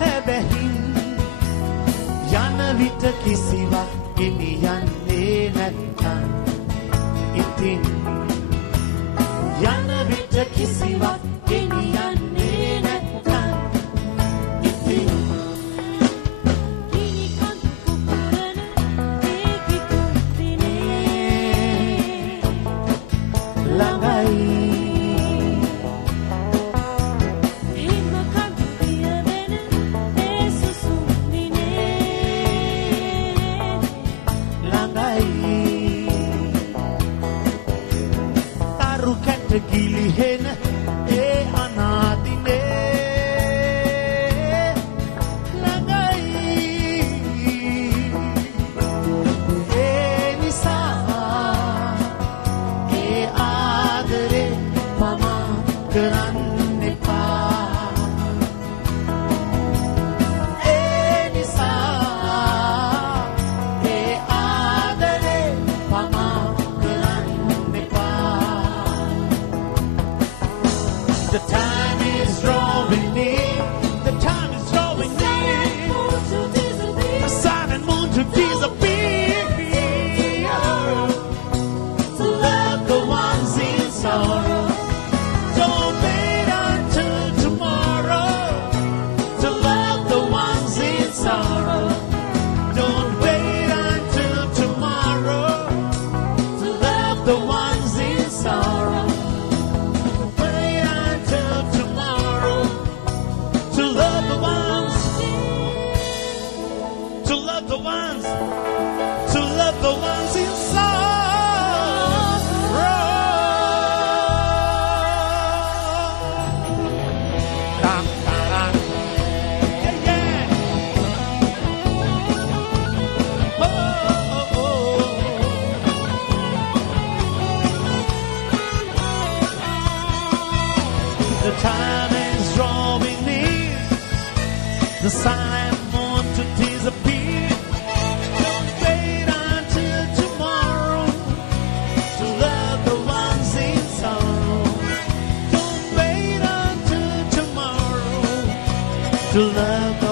හැබැහින් යන විට කිසිවක් ගෙනියන්නේ නැත්තම් ඉතින් යන කිසිවක් ගෙනියන්නේ නැත්තම් ඉතින් ගිනි කඳු පුපුරන ඒ කිතුම් දිනේ ළඟයි හිම කඳු පියවෙන ඒ සුසුම් දිනේ ළඟයි තරු කැට ගිලිහෙන ඒ අනාදිනේ ළඟයි ඒ නිසා ඒ ආදරේ පමා කරන්න එපා ඒ නිසා ඒ ආදරේ පමා කරන්න එපා The time is drawing near The time is drawing near The sun and moon to disappear To love the ones in sorrow Don't wait until tomorrow To love the ones in sorrow Don't wait until tomorrow To love the ones in sorrow Wait until tomorrow To love the ones To love the ones To love the ones in sorrow. Yeah, yeah. Oh, oh, oh. The time is drawing near The sun and moon to disappear Don't wait until tomorrow To love the ones in sorrow Don't wait until tomorrow To love the